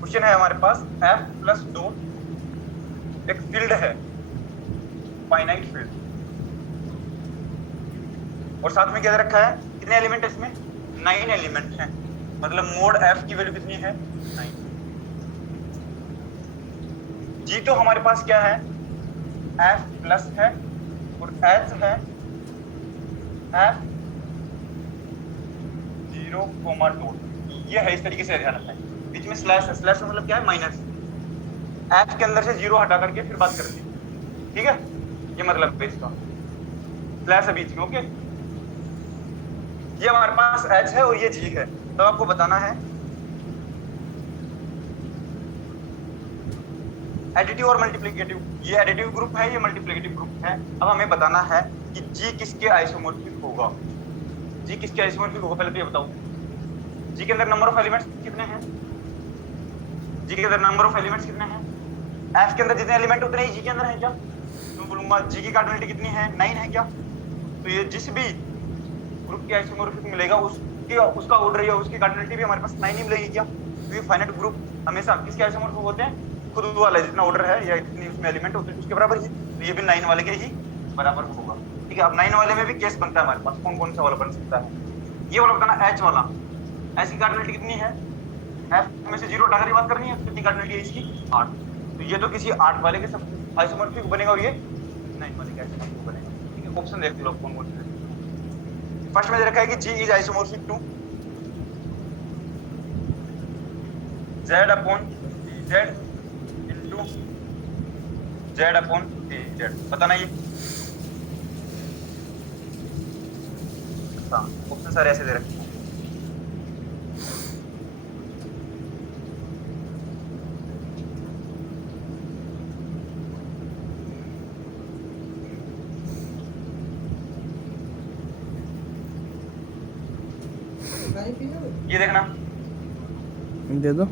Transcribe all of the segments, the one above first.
Question है हमारे पास f plus 2 एक फील्ड है, फाइनाइट फील्ड, और साथ में क्या दे रखा है, कितने एलिमेंट है इसमें, 9 एलिमेंट हैं, मतलब मोड f की वैल्यू कितनी है, 9। g तो हमारे पास क्या है, f प्लस है, और h है f 0,2। ये है, इस तरीके से ध्यान रखना है। बीच में स्लैश है, स्लैश मतलब क्या है, माइनस। f के अंदर से 0 हटा करके फिर बात करेंगे, ठीक है, ये मतलब है इसका, स्लैश है बीच में, ओके। ये हमारे पास h है और ये g है, तो आपको बताना है एडिटिव और मल्टीप्लिकेटिव। ये एडिटिव ग्रुप है, ये मल्टीप्लिकेटिव ग्रुप है। अब हमें बताना है कि g किसके आइसोमॉर्फिक होगा, g किसके आइसोमॉर्फिक होगा, पहले तो ये बताओ। g के अंदर नंबर ऑफ एलिमेंट्स कितने हैं, g के अंदर नंबर ऑफ एलिमेंट्स कितने हैं, f के अंदर जितने एलिमेंट उतने ही g के अंदर है क्या, तो बोलूंगा g की कार्डिनलिटी कितनी है, 9 है क्या। तो ये जिस भी ग्रुप की आइसोमॉर्फिक मिलेगा उसका ऑर्डर या उसकी कार्डिनलिटी भी हमारे पास 9 ही मिलेगी क्या। तो ये फाइनाइट ग्रुप हमेशा किसके आइसोमॉर्फिक होते हैं, खुद वाला जितना ऑर्डर है या जितनी उसमें एलिमेंट होते हैं उसके बराबर ही, तो ये भी 9 वाले के ही बराबर होगा, ठीक है। अब 9 वाले में भी केस बनता है हमारे पास, कौन कौन सा वाला बन सकता है। ये वाला बताना, h वाला, h की कार्डिनलिटी कितनी है, f में से 0 हटाकर बात करनी है, कितनी कार्डिनलिटी है इसकी, 8। तो ये तो किसी 8 वाले के सब आइसोमॉर्फिक बनेगा, और ये 9 वाले के आइसोमॉर्फिक बनेगा, ठीक है। ऑप्शन देख लो कौन कौन से। फर्स्ट में दे रखा है कि g is isomorphic to z upon z into z upon z, बताना ये। ऑप्शन सारे ऐसे दे रखे हैं। ये देखना, दे दो।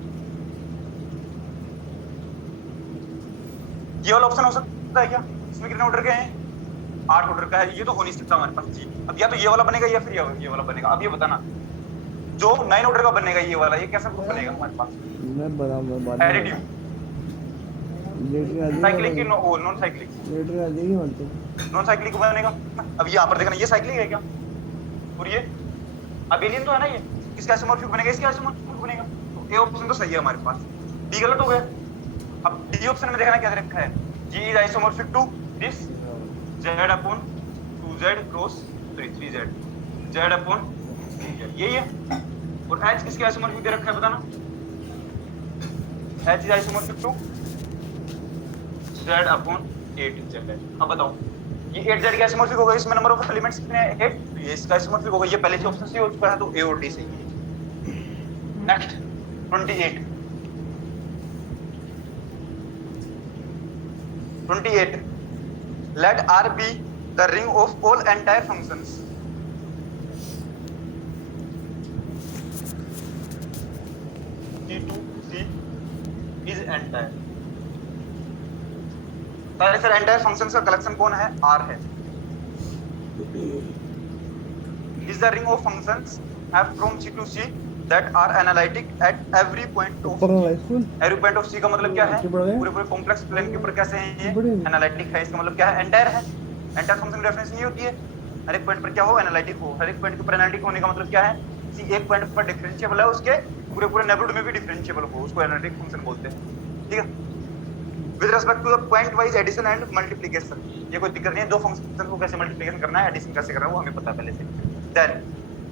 ये वाला ऑप्शन हो सकता है क्या, इसमें कितने ऑर्डर के हैं, 8 ऑर्डर का है, ये तो हो नहीं सकता हमारे पास जी। अब या तो ये वाला बनेगा या फिर ये वाला बनेगा। अब ये बताना, जो 9 ऑर्डर का बनेगा ये वाला, ये कैसा ग्रुप बनेगा हमारे पास, मैं बता एडिटिव, साइक्लिक की नॉन साइक्लिक, लेटर आ जाएगी मतलब नॉन साइक्लिक बनेगा। अब यहाँ पर देखना, ये साइक्लिक है क्या, और ये अब एलियन तो है ना, ये किसका आइसोमॉर्फिक बनेगा, इसका आइसोमॉर्फिक बनेगा। तो ए ऑप्शन तो सही है हमारे पास, डी गलत हो गया। अब डी ऑप्शन में देखना क्या दे रखा है, g is isomorphic to this z upon 2z cross 3z, z upon 3z, यही है। और h किसके आइसोमॉर्फिक दे रखा है, बताना, h is isomorphic to z upon 8z। अब बताओ, ये 8z के आइसोमॉर्फिक होगा, इसमें नंबर ऑफ एलिमेंट्स कितने हैं, 8, तो ये इसका आइसोमॉर्फिक होगा। ये पहले से ऑप्शन से हो चुका है, तो a और d सही है। Next 28, let R be the ring of all entire functions. C to C is entire. पहले सर entire functions का कलेक्शन कौन है, R है। Is the ring of functions f from C to C that are analytic at every point of C. Every point of C का मतलब क्या है, पूरे पूरे कॉम्प्लेक्स प्लेन के ऊपर कैसे हैं ये, एनालिटिक है। इसका मतलब क्या है, एंटायर है। एंटायर फंक्शन रेफरेंस नहीं होती है, हर एक पॉइंट पर क्या हो, एनालिटिक हो। हर एक पॉइंट के ऊपर एनालिटिक होने का मतलब क्या है, किसी एक पॉइंट पर डिफरेंशिएबल है, उसके पूरे पूरे नेबरहुड में भी डिफरेंशिएबल हो, उसको एनालिटिक फंक्शन बोलते हैं, ठीक है। With respect to the pointwise addition and multiplication, ये कोई दिक्कत नहीं है, दो फंक्शन को कैसे मल्टीप्लिकेशन करना है, एडिशन कैसे करना है, वो हमें पता है पहले से। देन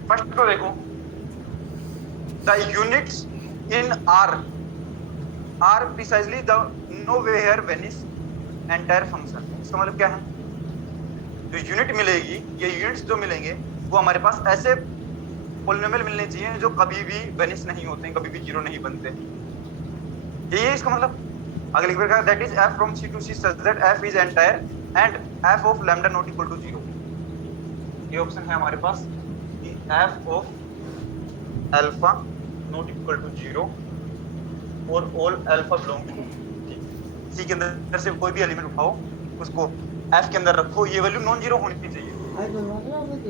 फर्स्ट को देखो, the units in R are precisely the nowhere vanish entire function। इसका मतलब क्या है, जो यूनिट मिलेगी, ये यूनिट्स जो मिलेंगे वो हमारे पास ऐसे पॉलिनोमियल मिलने चाहिए जो कभी भी वेनिश नहीं होते, कभी भी जीरो नहीं बनते, यही है इसका मतलब। अगले लिख रखा है that is f from C to C such that f is entire and f of lambda not equal to 0। ये ऑप्शन है हमारे पास कि f of alpha not equal to 0 और all alpha belong to C के अंदर से कोई भी एलिमेंट उठाओ, उसको f के अंदर रखो, ये वैल्यू नॉन जीरो होनी चाहिए,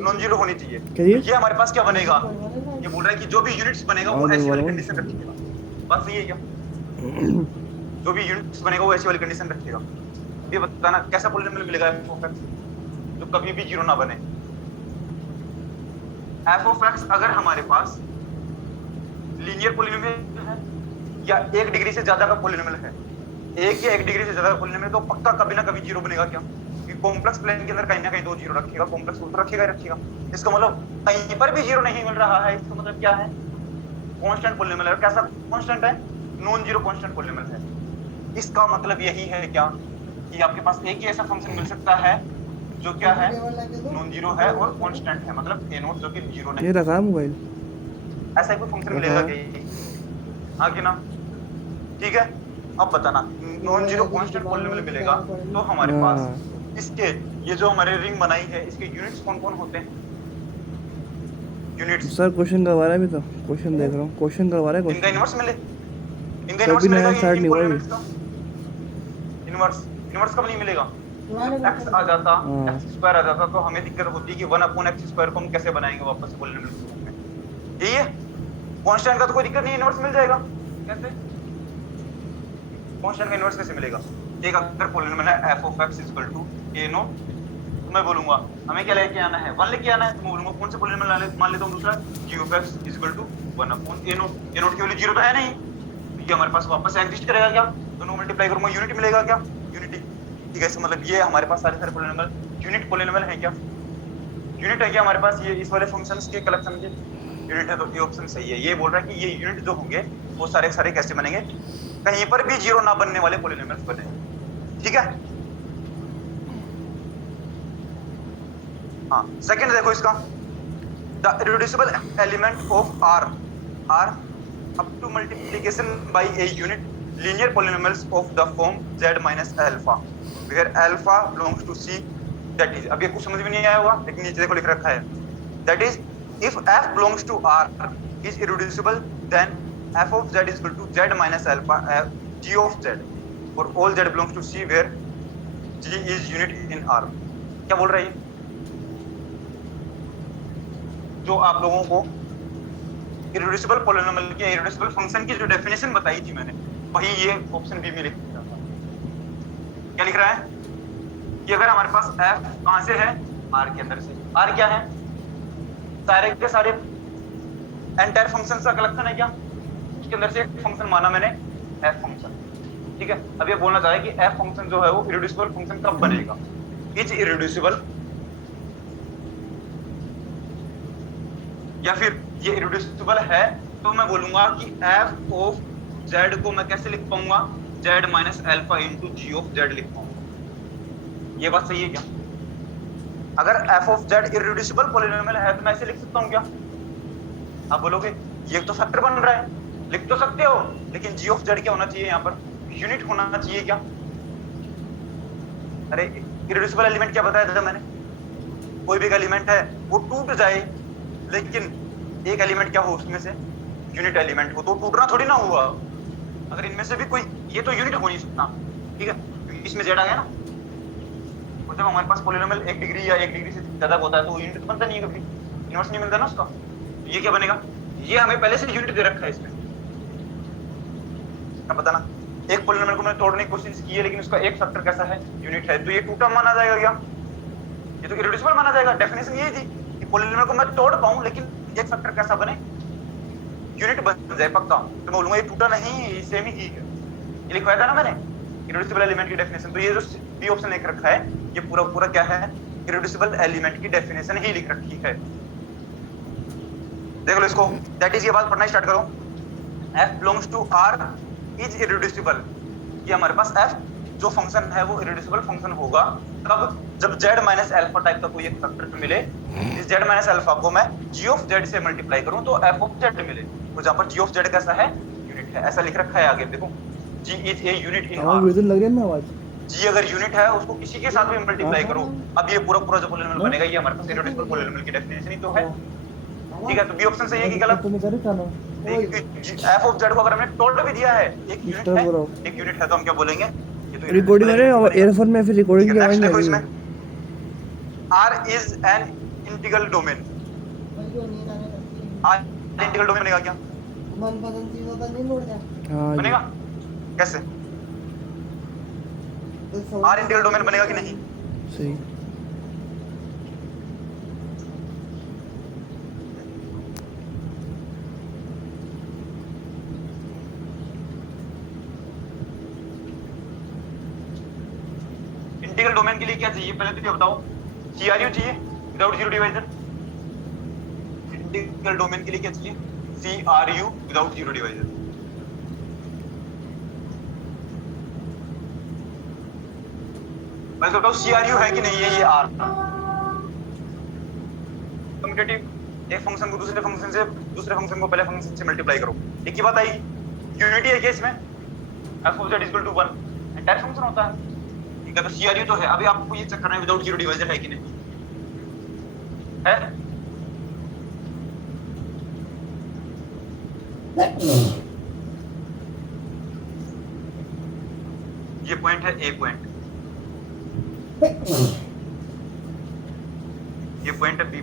नॉन जीरो होनी चाहिए। ये हमारे पास क्या बनेगा, ये बोल रहा है कि जो भी यूनिट्स बनेगा वो ऐसी वाली कंडीशन रखिएगा, बस ये क्या। जो भी यूनिट्स बनेगा वो ऐसी वाली कंडीशन रखेगा। ये बताना कैसा पॉलिनोमियल मिलेगा एफ ऑफ एक्स जो कभी भी जीरो ना बने। एफ ऑफ एक्स अगर हमारे पास लीनियर पॉलिनोमियल है या एक डिग्री से ज्यादा का पॉलिनोमियल है, एक या एक डिग्री से ज्यादा का पॉलिनोमियल, तो पक्का कभी ना कभी जीरो बनेगा। क्या कॉम्प्लेक्स प्लेन के अंदर कहीं ना कहीं दो जीरो रखेगा, कॉम्प्लेक्स रूट रखेगा ही रखेगा। इसका मतलब कहीं पर भी जीरो नहीं मिल रहा है, इसका मतलब क्या है, कांस्टेंट पॉलिनोमियल है। कैसा कांस्टेंट है, नॉन जीरो कांस्टेंट पॉलिनोमियल है। इसका मतलब यही है क्या कि आपके पास एक ही ऐसा फंक्शन मिल सकता है जो क्या है, नॉन जीरो है और कांस्टेंट है, मतलब a नॉट जो कि जीरो नहीं। ये रखा मोबाइल, ऐसा कोई फंक्शन मिलेगा क्या? हाँ कि ना? ठीक है, अब बताना नॉन जीरो कांस्टेंट पॉलिनोमियल मिलेगा तो हमारे पास इसके ये जो हमारे रिंग बनाई है इसके यूनिट्स कौन कौन होते हैं? यूनिट्स सर क्वेश्चन करवा रहा है, अभी तो क्वेश्चन देख रहा हूँ, क्वेश्चन करवा रहा है। इनका इनवर्स मिले, इनका तो इनवर्स अभी मिलेगा नया स्टार्ट नहीं हुआ है। का इनवर्स, इनवर्स कब नहीं मिलेगा? x आ जाता, x स्क्वायर आ जाता तो हमें दिक्कत होती कि 1/x स्क्वायर को हम कैसे बनाएंगे वापस से पॉलिनोमियल में। यही है कांस्टेंट का तो कोई दिक्कत नहीं, इनवर्स मिल जाएगा। कैसे कांस्टेंट का इनवर्स कैसे मिलेगा? एक अगर पॉलिनोमियल है f of x a no, तो मैं बोलूंगा हमें क्या लेके आना है, 1 लेके आना है। तो मैं बोलूंगा कौन सा पॉलिनोमियल मान लेता हूं, दूसरा g of x = 1/a0। a0 केवल जीरो तो है नहीं, ये हमारे पास वापस एग्जिस्ट करेगा क्या, दोनों मल्टीप्लाई करूंगा यूनिट मिलेगा क्या, यूनिटी। ठीक है, इसका मतलब ये हमारे पास सारे पॉलिनोमियल यूनिट पॉलिनोमियल है क्या, यूनिट है क्या हमारे पास, ये इस वाले फंक्शंस के कलेक्शन के यूनिट है। तो ये ऑप्शन सही है। ये बोल रहा है कि ये यूनिट जो होंगे वो सारे सारे कैसे बनेंगे, कहीं पर भी जीरो ना बनने वाले पॉलिनोमियल्स बने। ठीक है, हाँ सेकंड देखो इसका, the irreducible element of R up to multiplication by a unit linear polynomials of the form z minus alpha where alpha belongs to c, that is, अब ये कुछ समझ में नहीं आया होगा लेकिन नीचे देखो लिख रखा है, that is if f belongs to r is irreducible then f of z is equal to z minus alpha g of z for all z belongs to c where g is unit in r। क्या बोल रहा है ये, जो आप लोगों को इररेड्यूसिबल polynomial की, इररेड्यूसिबल फंक्शन की जो डेफिनेशन बताई थी मैंने, वही ये ऑप्शन बी में लिख रहा था। क्या लिख रहा है कि अगर हमारे पास f कहां से है, r के अंदर से। r क्या है, सारे के सारे एंटायर फंक्शंस का कलेक्शन है क्या, उसके अंदर से एक फंक्शन माना मैंने f फंक्शन। ठीक है, अब ये बोलना चाह रहा है कि f फंक्शन जो है वो इररेड्यूसिबल फंक्शन कब बनेगा, इज इररेड्यूसिबल, या फिर ये इररेड्यूसिबल है तो मैं बोलूंगा कि f ऑफ z को मैं कैसे लिख पाऊंगा, z minus alpha into g of z लिख पाऊंगा। ये बात सही है क्या? अगर f ऑफ z इररेड्यूसिबल पॉलिनोमियल है तो मैं ऐसे लिख सकता हूं क्या? आप बोलोगे ये तो फैक्टर बन रहा है, लिख तो सकते हो, लेकिन g ऑफ z क्या होना चाहिए, यहाँ पर यूनिट होना चाहिए क्या? अरे इररेड्यूसिबल एलिमेंट क्या बताया था मैंने, कोई भी एलिमेंट है वो टूट जाए लेकिन एक एलिमेंट क्या हो उसमें से यूनिट एलिमेंट हो, तो टूटना थोड़ी ना हुआ। अगर इनमें से भी कोई, ये तो यूनिट हो नहीं सकता। ठीक है, इसमें z आ गया ना, और जब हमारे पास पॉलिनोमियल एक डिग्री या एक डिग्री से ज्यादा होता है तो यूनिट तो बनता नहीं है, कभी इनवर्स नहीं मिलता ना उसका। तो ये क्या बनेगा, ये हमें पहले से यूनिट दे रखा है इसमें। अब बताना, एक पॉलिनोमियल को मैंने तोड़ने की कोशिश की है लेकिन उसका एक फैक्टर कैसा है, यूनिट है, तो ये टूटा माना जाएगा क्या, ये तो इररेड्यूसिबल माना जाएगा। डेफिनेशन यही थी कि पॉलिनोमियल को मैं तोड़ पाऊं लेकिन एक फैक्टर कैसा बने, यूनिट बन जाए पक्का। तो मैं बोलूंगा ये टूटा नहीं, सेम ही है। ये लिखवाया था ना मैंने इररेड्यूसिबल एलिमेंट की डेफिनेशन, तो ये जो बी ऑप्शन लिख रखा है ये पूरा पूरा क्या है, इररेड्यूसिबल एलिमेंट की डेफिनेशन ही लिख रखी है। देख लो इसको, दैट इज, ये बात पढ़ना स्टार्ट करो, f belongs to r is irreducible। ये हमारे पास f जो फंक्शन है वो इररेड्यूसिबल फंक्शन होगा तब जब z माइनस अल्फा टाइप का कोई एक फैक्टर मिले, इस z माइनस अल्फा को मैं g ऑफ z से मल्टीप्लाई करूं तो f ऑफ z मिले। तो जहां पर g ऑफ z कैसा है, यूनिट है, ऐसा लिख रखा है आगे देखो, g is a unit in r। Visual लग रही है ना आवाज, g अगर यूनिट है उसको किसी के साथ भी मल्टीप्लाई करो। अब ये पूरा पूरा जो पॉलिनोमियल बनेगा ये हमारे पास इररेड्यूसिबल पॉलिनोमियल की डेफिनेशन ही तो है। ठीक है, तो बी ऑप्शन सही है कि गलत? तुमने करे था ना, f ऑफ z को अगर हमने तोड़ भी दिया है, एक यूनिट है तो हम क्या बोलेंगे, ये तो रिकॉर्डिंग है ईयरफोन में, फिर रिकॉर्डिंग की आवाज नहीं आ रही है। R is an integral domain। R integral domain बनेगा क्या? मनपसंद चीज होता नहीं, बनेगा? कैसे? आर इंटीग्रल डोमेन बनेगा कि नहीं? सही। इंटीग्रल डोमेन के लिए क्या चाहिए पहले तो ये बताओ? CRU चाहिए without zero divisor. Integral domain के लिए क्या चाहिए? CRU without zero divisor. मैं बताओ CRU है कि नहीं है ये R? कम्यूटेटिव, एक फंक्शन को दूसरे फंक्शन को पहले फंक्शन से मल्टीप्लाई करो, एक ही बात आएगी। यूनिटी है क्या इसमें? f of z equal to 1 entire function होता है, ठीक है? तो CRU तो है। अभी आपको ये चेक करना है विदाउट जीरो डिवाइजर है कि नहीं है। ये पॉइंट है ए पॉइंट, ये पॉइंट है बी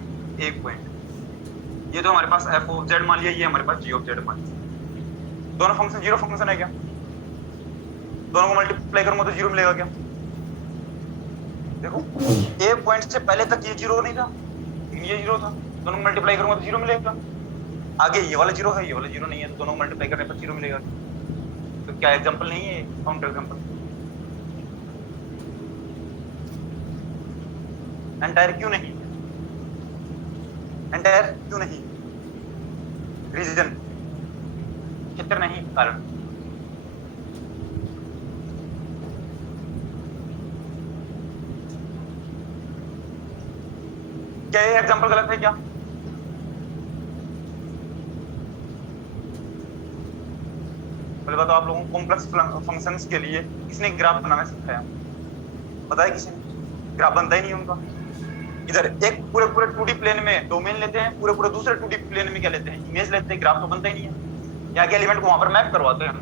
ए पॉइंट। ये तो हमारे पास f ऑफ z मान लिया, ये हमारे पास g ऑफ z मान लिया। दोनों फंक्शन जीरो फंक्शन है क्या? दोनों को मल्टीप्लाई करूंगा तो जीरो मिलेगा क्या? देखो ए पॉइंट से पहले तक ये जीरो नहीं था, ये जीरो था, दोनों को मल्टीप्लाई करूंगा तो जीरो मिलेगा। आगे ये वाला जीरो है, ये वाला जीरो नहीं है, तो दोनों को मल्टीप्लाई करने पर जीरो मिलेगा। तो क्या एग्जांपल नहीं है? Counter example. एंटायर क्यों नहीं? एंटायर क्यों नहीं? रीजन क्षेत्र नहीं, कारण। क्या ये एग्जांपल गलत है क्या? पहले बताओ आप लोगों को कॉम्प्लेक्स फंक्शंस के लिए किसने ग्राफ बनाना सिखाया? बताया किसी ने? ग्राफ बनता ही नहीं उनका। इधर एक पूरे 2D प्लेन में डोमेन लेते हैं, पूरे दूसरे 2D प्लेन में क्या लेते हैं? इमेज लेते हैं। ग्राफ तो बनता ही नहीं है। यहाँ के एलिमेंट को वहां पर मैप करवाते हैं,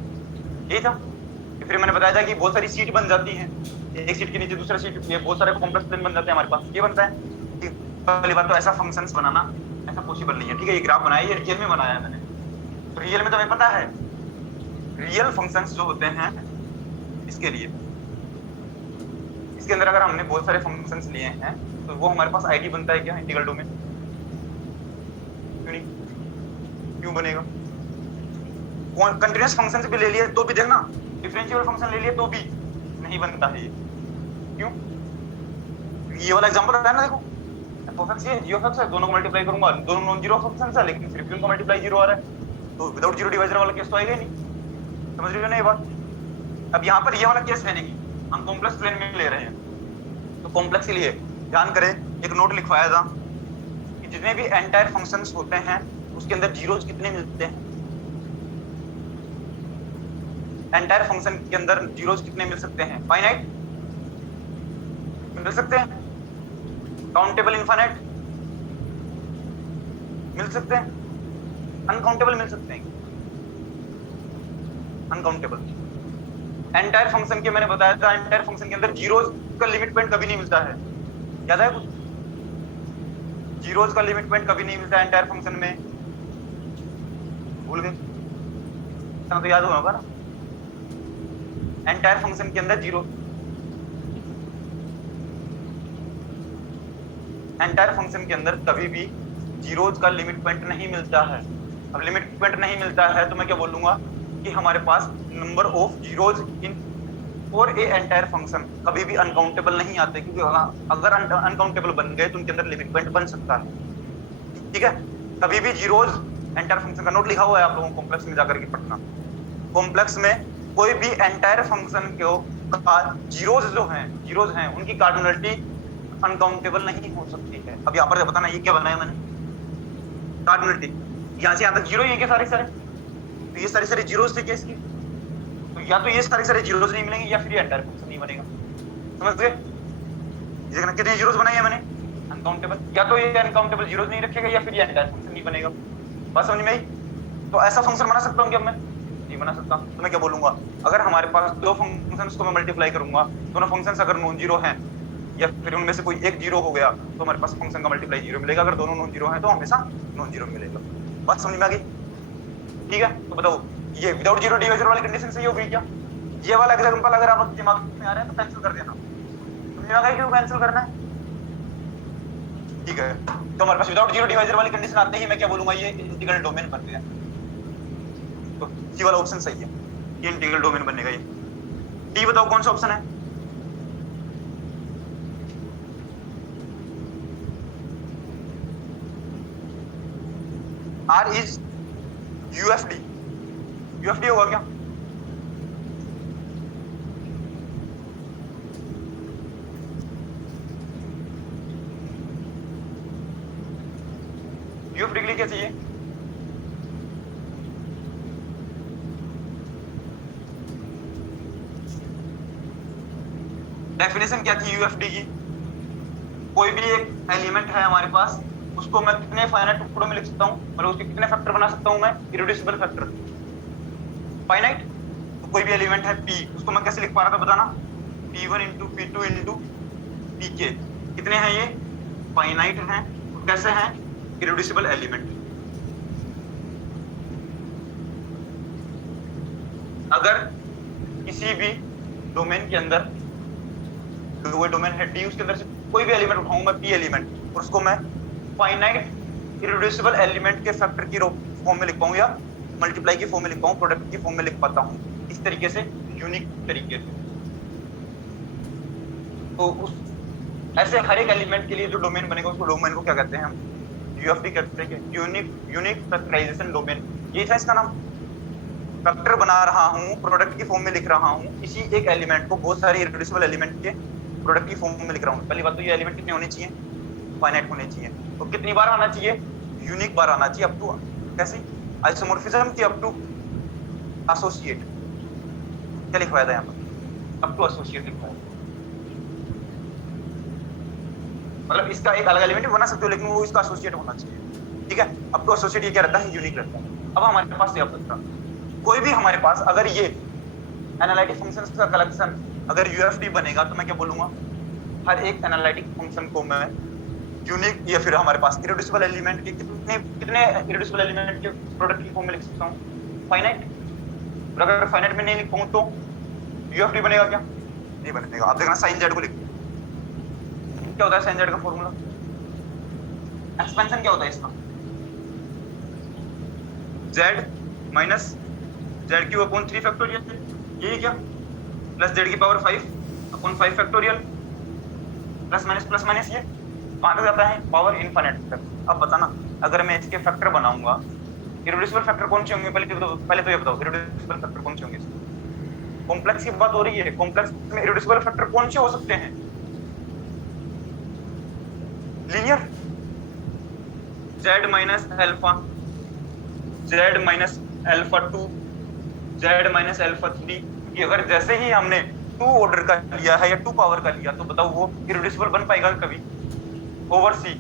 यही था। फिर मैंने बताया था कि बहुत सारी सीट बन जाती है, एक सीट के नीचे दूसरा सीट, ये बहुत सारे कॉम्प्लेक्स प्लेन बन जाते हैं हमारे पास। ये बनता है। पहली बात तो ऐसा फंक्शंस बनाना ऐसा पॉसिबल नहीं है, ठीक है? ये ग्राफ बनाया, ये रियल में बनाया है मैंने। तो रियल में तो हमें पता है रियल फंक्शंस जो होते हैं इसके लिए, इसके अंदर अगर हमने बहुत सारे फंक्शंस लिए हैं तो वो हमारे पास आईडी बनता है क्या? Integral domain. क्यों नहीं? क्यों बनेगा? कंटीन्यूअस फंक्शन भी ले लिए तो भी देखना, डिफरेंशियल फंक्शन ले लिए तो भी नहीं बनता है ये। क्यों? ये वाला एग्जांपल है ना, देखो f(x) है, g(x) है, दोनों को मल्टीप्लाई करूंगा, दोनों नॉन जीरो फंक्शंस है, लेकिन फिर भी उनका मल्टीप्लाई जीरो आ रहा है, तो विदाउट जीरो डिवाइजर वाला केस तो आएगा ही नहीं। समझ रहे हो ना ये बात? अब यहाँ पर ये वाला केस है नहीं, हम कॉम्प्लेक्स प्लेन में ले रहे हैं। तो कॉम्प्लेक्स के लिए ध्यान करें, एक नोट लिखवाया था कि जितने भी एंटायर फंक्शंस होते हैं उसके अंदर जीरोज कितने मिलते हैं? एंटायर फंक्शन के अंदर जीरोज कितने मिल सकते हैं? फाइनाइट मिल सकते हैं, काउंटेबल इनफाइनाइट मिल सकते हैं, अनकाउंटेबल मिल सकते हैं। अनकाउंटेबल एंटायर फंक्शन के मैंने बताया था, एंटायर फंक्शन के अंदर जीरोज का लिमिट पॉइंट कभी नहीं मिलता है। याद है कुछ? जीरोज का लिमिट पॉइंट कभी नहीं मिलता है एंटायर फंक्शन में। भूल गए? तो याद होगा ना, एंटायर फंक्शन के अंदर जीरो, एंटायर फंक्शन के अंदर कभी भी जीरोज का लिमिट पॉइंट नहीं मिलता है। अब लिमिट पॉइंट नहीं मिलता है तो मैं क्या बोलूंगा कि हमारे पास number of zeros in for a entire function कभी भी अनकाउंटेबल नहीं आते, क्योंकि अगर अनकाउंटेबल बन गए तो उनके अंदर लिमिट पॉइंट बन सकता है। ठीक है? कभी भी जीरोज एंटायर फंक्शन का नोट लिखा हुआ है आप लोगों को कॉम्प्लेक्स में जाकर के पढ़ना। कॉम्प्लेक्स में कोई भी एंटायर फंक्शन को जीरोज हैं उनकी कार्डिनलिटी अनकाउंटेबल नहीं हो सकती है। अब यहाँ पर बताना ये क्या बनाया मैंने? कार्डिनलिटी। यहाँ से यहाँ तक जीरो ही है क्या? सारे तो ये सारे जीरोज थे क्या इसकी? तो या तो ये सारे जीरोज नहीं मिलेंगे या फिर एंटायर फंक्शन नहीं बनेगा। समझ गए? देखना कितने जीरोज बनाए हैं मैंने? अनकाउंटेबल। या तो ये अनकाउंटेबल जीरोज नहीं रखेगा या फिर ये एंटायर फंक्शन नहीं बनेगा। बात समझ में आई? तो ऐसा फंक्शन बना सकता हूँ क्या मैं? नहीं बना सकता। तो मैं क्या बोलूंगा, अगर हमारे पास दो फंक्शंस को मैं मल्टीप्लाई करूंगा, दोनों फंक्शंस अगर नॉन जीरो हैं या फिर उनमें से कोई एक जीरो हो गया तो हमारे पास फंक्शन का मल्टीप्लाई जीरो मिलेगा। अगर दोनों नॉन जीरो हैं तो हमेशा नॉन जीरो मिलेगा। बात समझ में आ गई? ठीक है? तो बताओ ये विदाउट जीरो डिवाइजर वाली कंडीशन सही हो गई क्या? ये वाला एग्जांपल अगर आपके दिमाग में आ रहा है तो कैंसिल कर देना। दिमाग है क्यों कैंसिल करना है? ठीक है, तो हमारे पास विदाउट जीरो डिवाइजर वाली कंडीशन आते ही मैं क्या बोलूंगा, ये इंटीग्रल डोमेन बन गया। तो सी वाला ऑप्शन सही है, ये इंटीग्रल डोमेन बनेगा। ये डी बताओ कौन सा ऑप्शन है? Are is UFD. यूएफडी होगा क्या? यूएफडी के लिए क्या चाहिए? डेफिनेशन क्या थी यूएफडी की? कोई भी एक एलिमेंट है हमारे पास, उसको मैं कितने फाइनाइट टुकड़ों में लिख सकता हूँ, मतलब उसके कितने फैक्टर बना सकता हूँ मैं? Irreducible factor. फाइनाइट तो कोई भी एलिमेंट है p, उसको मैं कैसे लिख पा रहा था बताना? p1 into p2 into pk। कितने हैं ये? फाइनाइट हैं। तो कैसे हैं? Irreducible element. अगर किसी भी डोमेन के अंदर, कोई डोमेन है d, उसके अंदर से कोई भी एलिमेंट उठाऊं मैं, p एलिमेंट, और उसको मैं फाइनाइट इररिड्यूसिबल एलिमेंट के फैक्टर की फॉर्म में लिख पाऊं या मल्टीप्लाई की फॉर्म में लिख पाऊं, प्रोडक्ट की फॉर्म में लिख पाता हूं, इस तरीके से, यूनिक तरीके से। तो उस ऐसे हर एक एलिमेंट के लिए जो डोमेन बनेगा उसको डोमेन को क्या कहते हैं हम? यूएफडी कहते हैं। यूनिक फैक्टराइजेशन डोमेन, ये था इसका नाम। फैक्टर बना रहा हूं, प्रोडक्ट की फॉर्म में लिख रहा हूं, इसी एक एलिमेंट को बहुत सारे इररिड्यूसिबल एलिमेंट के प्रोडक्ट की फॉर्म में लिख रहा हूं। पहली बात तो ये एलिमेंट कितने होने चाहिए? फाइनाइट होने चाहिए। तो कितनी बार आना चाहिए? यूनिक बार आना चाहिए, अप टू कैसे आइसोमॉर्फिज्म की अप टू एसोसिएट। क्या लिखवाया था यहाँ पर? अप टू एसोसिएट लिखवाया। मतलब इसका एक अलग एलिमेंट भी बना सकते हो, लेकिन वो इसका एसोसिएट होना चाहिए। ठीक है, अप टू एसोसिएट ये क्या रहता है? यूनिक रहता है। अब हमारे पास ये अब कोई भी हमारे पास अगर ये एनालिटिक फंक्शंस का कलेक्शन अगर यूएफडी बनेगा तो मैं क्या बोलूंगा? हर एक एनालिटिक फंक्शन को मैं यूनिक या फिर हमारे पास इररिड्यूसिबल एलिमेंट के कितने इररिड्यूसिबल एलिमेंट के प्रोडक्ट की फॉर्म में लिख सकता हूँ? फाइनाइट। और अगर फाइनाइट में नहीं लिख पाऊँ तो यूएफडी बनेगा क्या? नहीं बनेगा। आप देखना साइन जेड को लिख, क्या होता है साइन जेड का फॉर्मूला? एक्सपेंशन क्या होता है इसका? Z minus Z cube upon 3 factorial, यही क्या? प्लस जेड की power 5 upon 5 factorial, plus minus ये कहां तक जाता है? पावर इनफिनिट तक। अब बताना, अगर मैं इसके फैक्टर बनाऊंगा, इररिड्यूसिबल फैक्टर कौन से होंगे? पहले तो ये बताओ, इररिड्यूसिबल फैक्टर कौन से होंगे? कॉम्प्लेक्स की बात हो रही है, कॉम्प्लेक्स में इररिड्यूसिबल फैक्टर कौन से हो सकते हैं? Linear. Z minus alpha, Z minus alpha 2, Z minus alpha 3। कि अगर जैसे ही हमने 2 ऑर्डर का लिया है या 2 पावर का लिया तो बताओ वो इररिड्यूसिबल बन पाएगा कभी? ओवर सी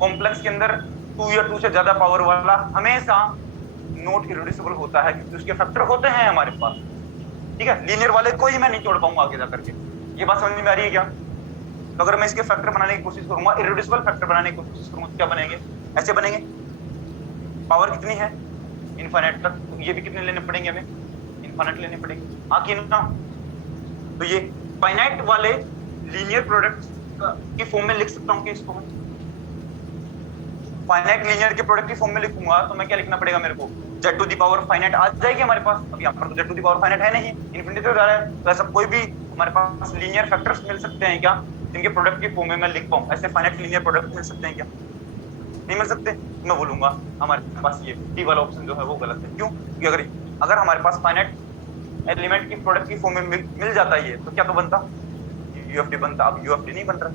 कॉम्प्लेक्स के अंदर 2 या 2 से ज्यादा पावर वाला हमेशा नॉट इररिड्यूसिबल होता है, क्योंकि उसके फैक्टर होते हैं हमारे पास। ठीक है, लीनियर वाले को ही मैं नहीं तोड़ पाऊंगा आगे जाकर के। ये बात समझ में आ रही है क्या? तो अगर मैं इसके फैक्टर बनाने की कोशिश करूंगा, इररिड्यूसिबल फैक्टर बनाने की कोशिश करूंगा, क्या बनेंगे? ऐसे बनेंगे। पावर कितनी है? इनफिनिट तक। तो ये भी कितने लेने पड़ेंगे हमें? इनफिनिट लेने पड़ेंगे। हाँ कि ना? तो ये फाइनाइट वाले लीनियर प्रोडक्ट की फॉर्म में लिख सकता हूँ कि इसको मैं फाइनाइट लीनियर के प्रोडक्ट की फॉर्म में लिखूंगा तो मैं क्या लिखना पड़ेगा मेरे को? Z to the power finite आ जाएगी हमारे पास। अब यहाँ पर तो Z to the power finite है नहीं, इनफिनिटी तक जा रहा है। तो ऐसा कोई भी हमारे पास लीनियर फैक्टर्स मिल सकते हैं क्या जिनके प्रोडक्ट की फॉर्म में मैं लिख पाऊँ? ऐसे फाइनाइट लीनियर प्रोडक्ट मिल सकते हैं क्या? नहीं मिल सकते। मैं बोलूंगा हमारे पास ये डी वाला ऑप्शन जो है वो गलत है। क्यों? क्योंकि अगर हमारे पास फाइनाइट एलिमेंट की प्रोडक्ट की फॉर्म में मिल जाता है ये, तो क्या तो बनता? यूएफडी बनता। अब यूएफडी नहीं बन रहा,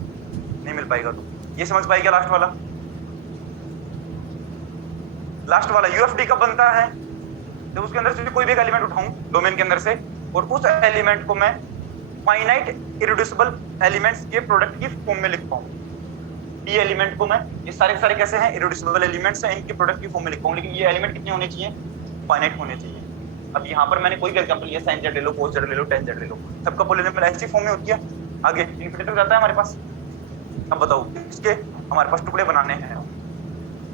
नहीं मिल पाएगा। तो ये समझ पाएगा लास्ट वाला? लास्ट वाला यूएफडी कब बनता है? जब उसके अंदर से कोई भी एक एलिमेंट उठाऊं डोमेन के अंदर से, और उस एलिमेंट को मैं फाइनाइट इररिड्यूसिबल एलिमेंट्स के प्रोडक्ट की फॉर्म में लिख पाऊं। ये एलिमेंट को मैं, ये सारे कैसे हैं? इररिड्यूसिबल एलिमेंट्स हैं, इनके प्रोडक्ट की फॉर्म में लिख पाऊं। लेकिन ये एलिमेंट कितने होने चाहिए? फाइनाइट होने चाहिए। अब यहाँ पर मैंने कोई भी एग्जांपल लिया, sin z ले लो, cos z ले लो, tan z ले लो, सबका पॉलिनोमियल ऐसी फॉर्म में होती है। आगे इनफिनिटी तक जाता है हमारे पास। अब बताओ, इसके हमारे पास टुकड़े बनाने हैं,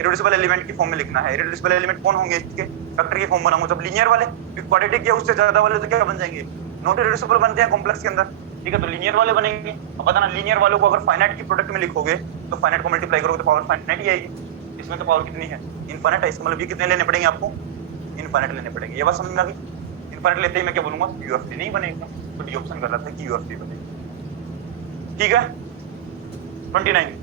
इरेड्यूसिबल एलिमेंट की फॉर्म में लिखना है। इरेड्यूसिबल एलिमेंट कौन होंगे इसके? वेक्टर की फॉर्म बनाऊंगा जब लीनियर वाले, क्वाड्रेटिक या उससे ज्यादा वाले तो क्या बन जाएंगे? नॉट इरेड्यूसिबल बनते हैं कॉम्प्लेक्स के अंदर, ठीक है, तो लीनियर वाले बनेंगे। अब बताना लीनियर वालों को अगर फाइनाइट की प्रोडक्ट में लिखोगे तो फाइनाइट को मल्टीप्लाई करोगे तो पावर फाइनाइट ही आएगी। इसमें तो पावर कितनी है? इनफाइनाइट है। इसका मतलब ये कितने लेने पड़ेंगे आपको? इनफाइनाइट लेने पड़ेंगे। ये बात समझ में आ गई? इनफाइनाइट लेते ही मैं क्या बोलूंगा? यूएफटी नहीं बनेगा, तो डी ऑप्शन कर रहा था कि यूएफटी बनेगा, ठीक है। 29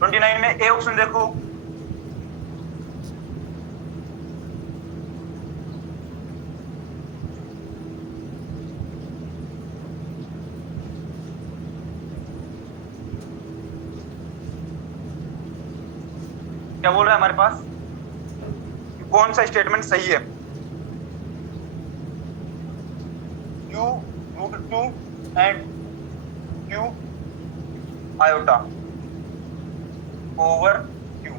29 में ए ऑप्शन देखो, क्या बोल रहा है हमारे पास? कौन सा स्टेटमेंट सही है? Q √2 and Q iota over Q।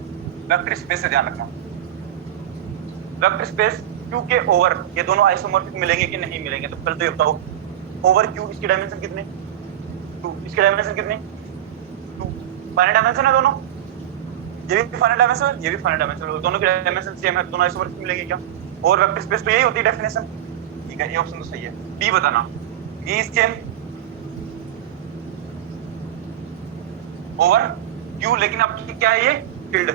Vector space से ध्यान रखना, वेक्टर स्पेस Q के ओवर ये दोनों आइसोमॉर्फिक मिलेंगे कि नहीं मिलेंगे? तो पहले तो ये बताओ, ओवर Q इसकी डायमेंशन कितने? 2। इसकी डायमेंशन कितनी? 2। फाइनाइट डायमेंशन है दोनों, ये भी फाइनाइट डायमेंशन, ये भी फाइनाइट डायमेंशन, दोनों की डायमेंशन सेम है, दोनों आइसोमॉर्फिक मिलेंगे क्या? और वेक्टर स्पेस तो यही होती है डेफिनेशन, ठीक है, ये ऑप्शन तो सही है। बी बताना, E is chain over Q, लेकिन अब क्या है ये? फील्ड।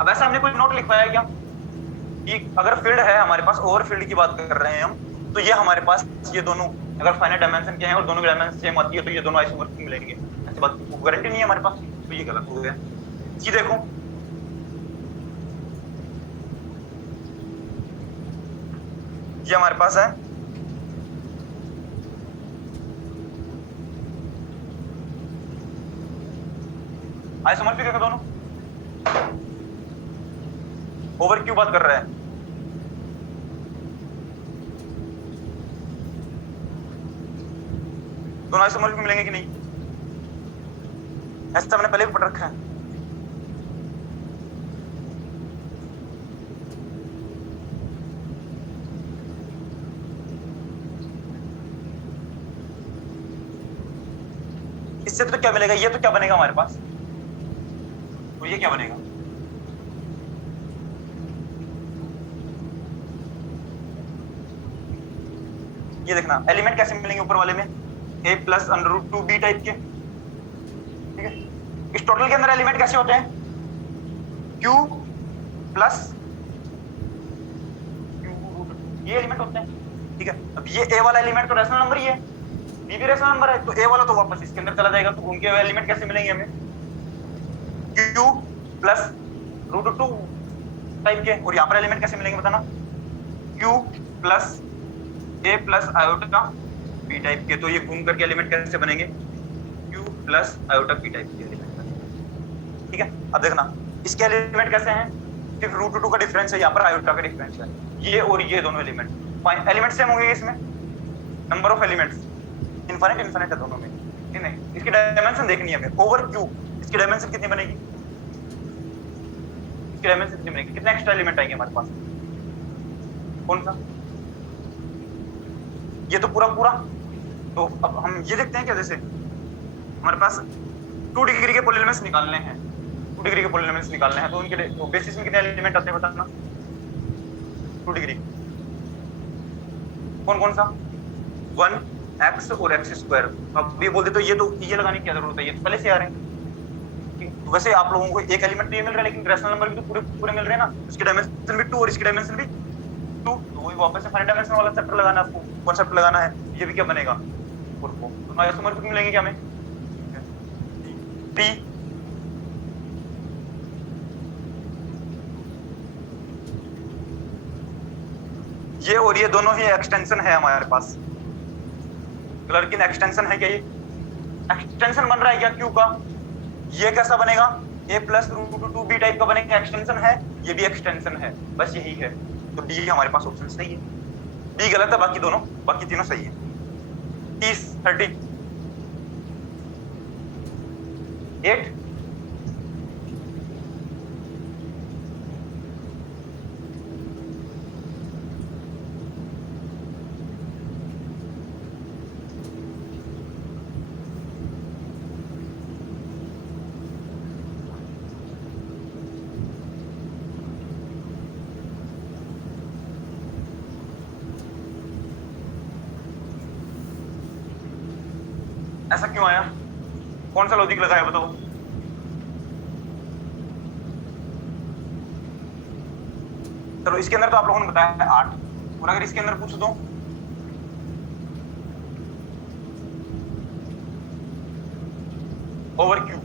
अब ऐसा हमने कोई नोट लिखवाया क्या कि अगर फील्ड है हमारे पास, ओवर फील्ड की बात कर रहे हैं हम, तो ये हमारे पास ये दोनों अगर फाइनाइट डायमेंशन के हैं और दोनों की डायमेंशन सेम आती है तो ये दोनों आइसोमॉर्फिक मिलेंगे, ऐसी बात गारंटी नहीं है हमारे पास, तो ये गलत हो गया। सी देखो, ये हमारे पास है आइसोमॉर्फिक है दोनों, ओवर क्यू बात कर रहे हैं, दोनों आइसोमॉर्फिक मिलेंगे कि नहीं? ऐसा हमने पहले भी पढ़ रखा है। इससे तो क्या मिलेगा? ये तो क्या बनेगा हमारे पास? तो ये क्या बनेगा? ये देखना एलिमेंट कैसे मिलेंगे ऊपर वाले में, a प्लस √2b टाइप के, ठीक है। इस टोटल के अंदर एलिमेंट कैसे होते हैं? q प्लस ये एलिमेंट होते हैं, ठीक है। अब ये a वाला एलिमेंट तो रैशनल नंबर ही है, b भी रैशनल नंबर है, तो a वाला तो वापस इसके अंदर चला जाएगा, तो उनके एलिमेंट कैसे मिलेंगे हमें? q प्लस √2 टाइप के, और यहाँ पर एलिमेंट कैसे मिलेंगे बताना? q plus a plus iota b type के, तो ये घूम करके एलिमेंट कैसे बनेंगे? q plus iota b type के एलिमेंट बनेंगे, ठीक है। अब देखना इसके एलिमेंट कैसे हैं, सिर्फ √2 का डिफरेंस है, यहाँ पर आयोटा का डिफरेंस है, ये और ये दोनों एलिमेंट सेम होंगे इसमें, नंबर ऑफ एलिमेंट्स इनफाइनाइट है दोनों में, ठीक है। इसकी डायमेंशन देखनी है हमें, ओवर क्यू इसकी डायमेंशन कितनी बनेगी? इसकी डायमेंशन कितनी बनेगी? कितने एक्स्ट्रा एलिमेंट आएंगे हमारे पास? कौन सा? ये तो पूरा पूरा। तो अब हम ये देखते हैं क्या, जैसे हमारे पास 2 डिग्री के पॉलिनोमियल्स निकालने हैं, 2 डिग्री के पॉलिनोमियल्स निकालने हैं, तो उनके तो बेसिस में कितने एलिमेंट आते हैं बताना? 2 डिग्री कौन कौन सा? 1 x और x²। अब ये बोल दे तो ये लगाने की क्या जरूरत है, ये तो पहले से आ रहे हैं। वैसे आप लोगों को एक एलिमेंट तो ये मिल रहा है, लेकिन रैशनल नंबर भी तो पूरे पूरे मिल रहे हैं ना, इसकी डायमेंशन भी 2 और इसकी डायमेंशन भी 2, तो वही वापस से फाइनाइट डायमेंशन वाला चैप्टर लगाना, आपको कॉन्सेप्ट लगाना है। ये भी क्या बनेगा? और को तो आइसोमॉर्फिक मिलेंगे क्या हमें? 3 ये और ये दोनों ही एक्सटेंशन है हमारे पास, लेकिन एक्सटेंशन है क्या? ये एक्सटेंशन बन रहा है क्या क्यू का? ये कैसा बनेगा? a प्लस √2b टाइप का बनेगा, एक्सटेंशन है, ये भी एक्सटेंशन है, बस यही है, तो डी हमारे पास ऑप्शन सही है। डी गलत है, बाकी तीनों सही है। 30 30 8 8 ऐसा क्यों आया? कौन सा लॉजिक लगाया बताओ? चलो इसके अंदर तो आप लोगों ने बताया है 8, और अगर इसके अंदर पूछ दो ओवर क्यू,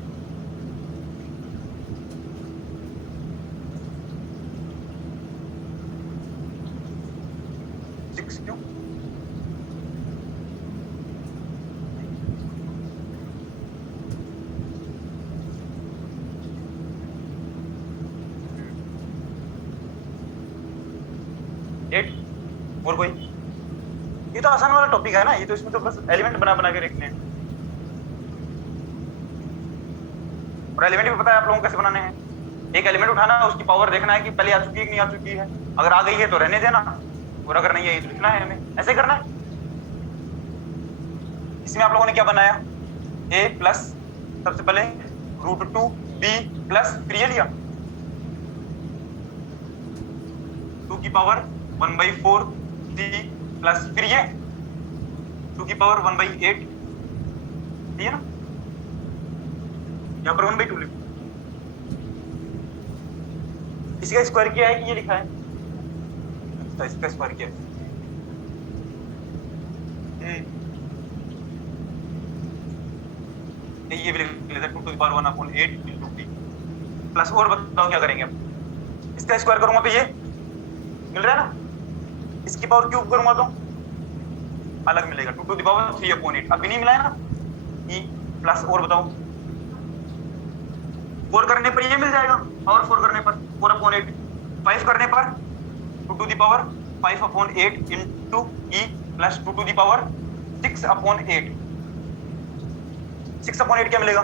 क्यू एट, और कोई? ये तो आसान वाला टॉपिक है ना, ये तो इसमें तो बस एलिमेंट बना बना के रखने हैं, और एलिमेंट भी पता है आप लोगों को कैसे बनाने हैं। एक एलिमेंट उठाना है, उसकी पावर देखना है कि पहले आ चुकी है कि नहीं आ चुकी है, अगर आ गई है तो रहने देना, और अगर नहीं है तो लिखना है, हमें ऐसे करना है। इसमें आप लोगों ने क्या बनाया? a प्लस सबसे पहले √2 b प्लस, फिर ये लिया 2 की पावर 1/4 c प्लस, फिर ये 2 की पावर 1/8, ठीक है ना? यहाँ पर 1/2 लिखो। इसका स्क्वायर किया है कि ये लिखा है? अच्छा, इसका स्क्वायर किया है। ये भी लिख लेते हैं 2 to the power 1/8 into t plus, और बताओ क्या करेंगे अब? इसका स्क्वायर करूंगा तो ये मिल रहा है ना, इसकी पावर क्यूब करूंगा तो अलग मिलेगा 2 to the power 3/8, अभी नहीं मिला है ना e प्लस, और बताओ 4 करने पर ये मिल जाएगा, पावर 4 करने पर 4/8, 5 करने पर 2 to the power 5/8 into e plus 2 to the power 6/8, 6/8 क्या मिलेगा?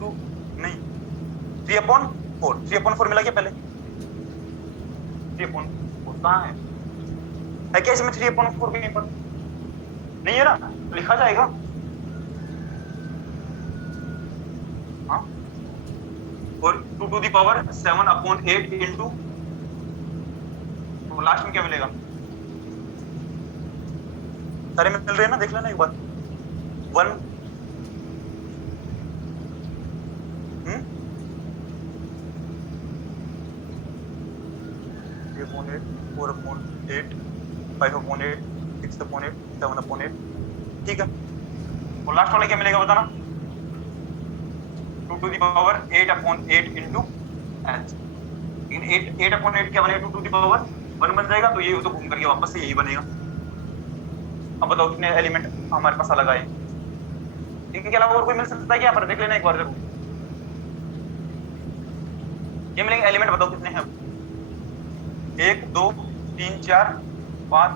2 नहीं 3/4, 3/4 मिला क्या पहले? 3/4 कहाँ है क्या इसमें? 3/4 कहीं पर नहीं है ना, तो लिखा जाएगा हाँ, और 2 to the power 7/8 इंटू, तो लास्ट में क्या मिलेगा? सारे मिल रहे हैं ना, देख लेना एक बार। 1 3/8, 4/8, 5/8, 6/8, 7/8, ठीक है। और लास्ट वाला क्या मिलेगा बताना? 2 to the power 8/8 into h, लेकिन 8/8 क्या बनेगा? 2 to the power 1 बन जाएगा, तो ये तो घूम करके वापस से यही बनेगा। अब बताओ कितने एलिमेंट हमारे पास अलग आए? इनके अलावा और कोई मिल सकता है क्या? पर देख लेना एक बार जरूर, ये मिलेंगे एलिमेंट, बताओ कितने हैं? 1 2 3 4 5,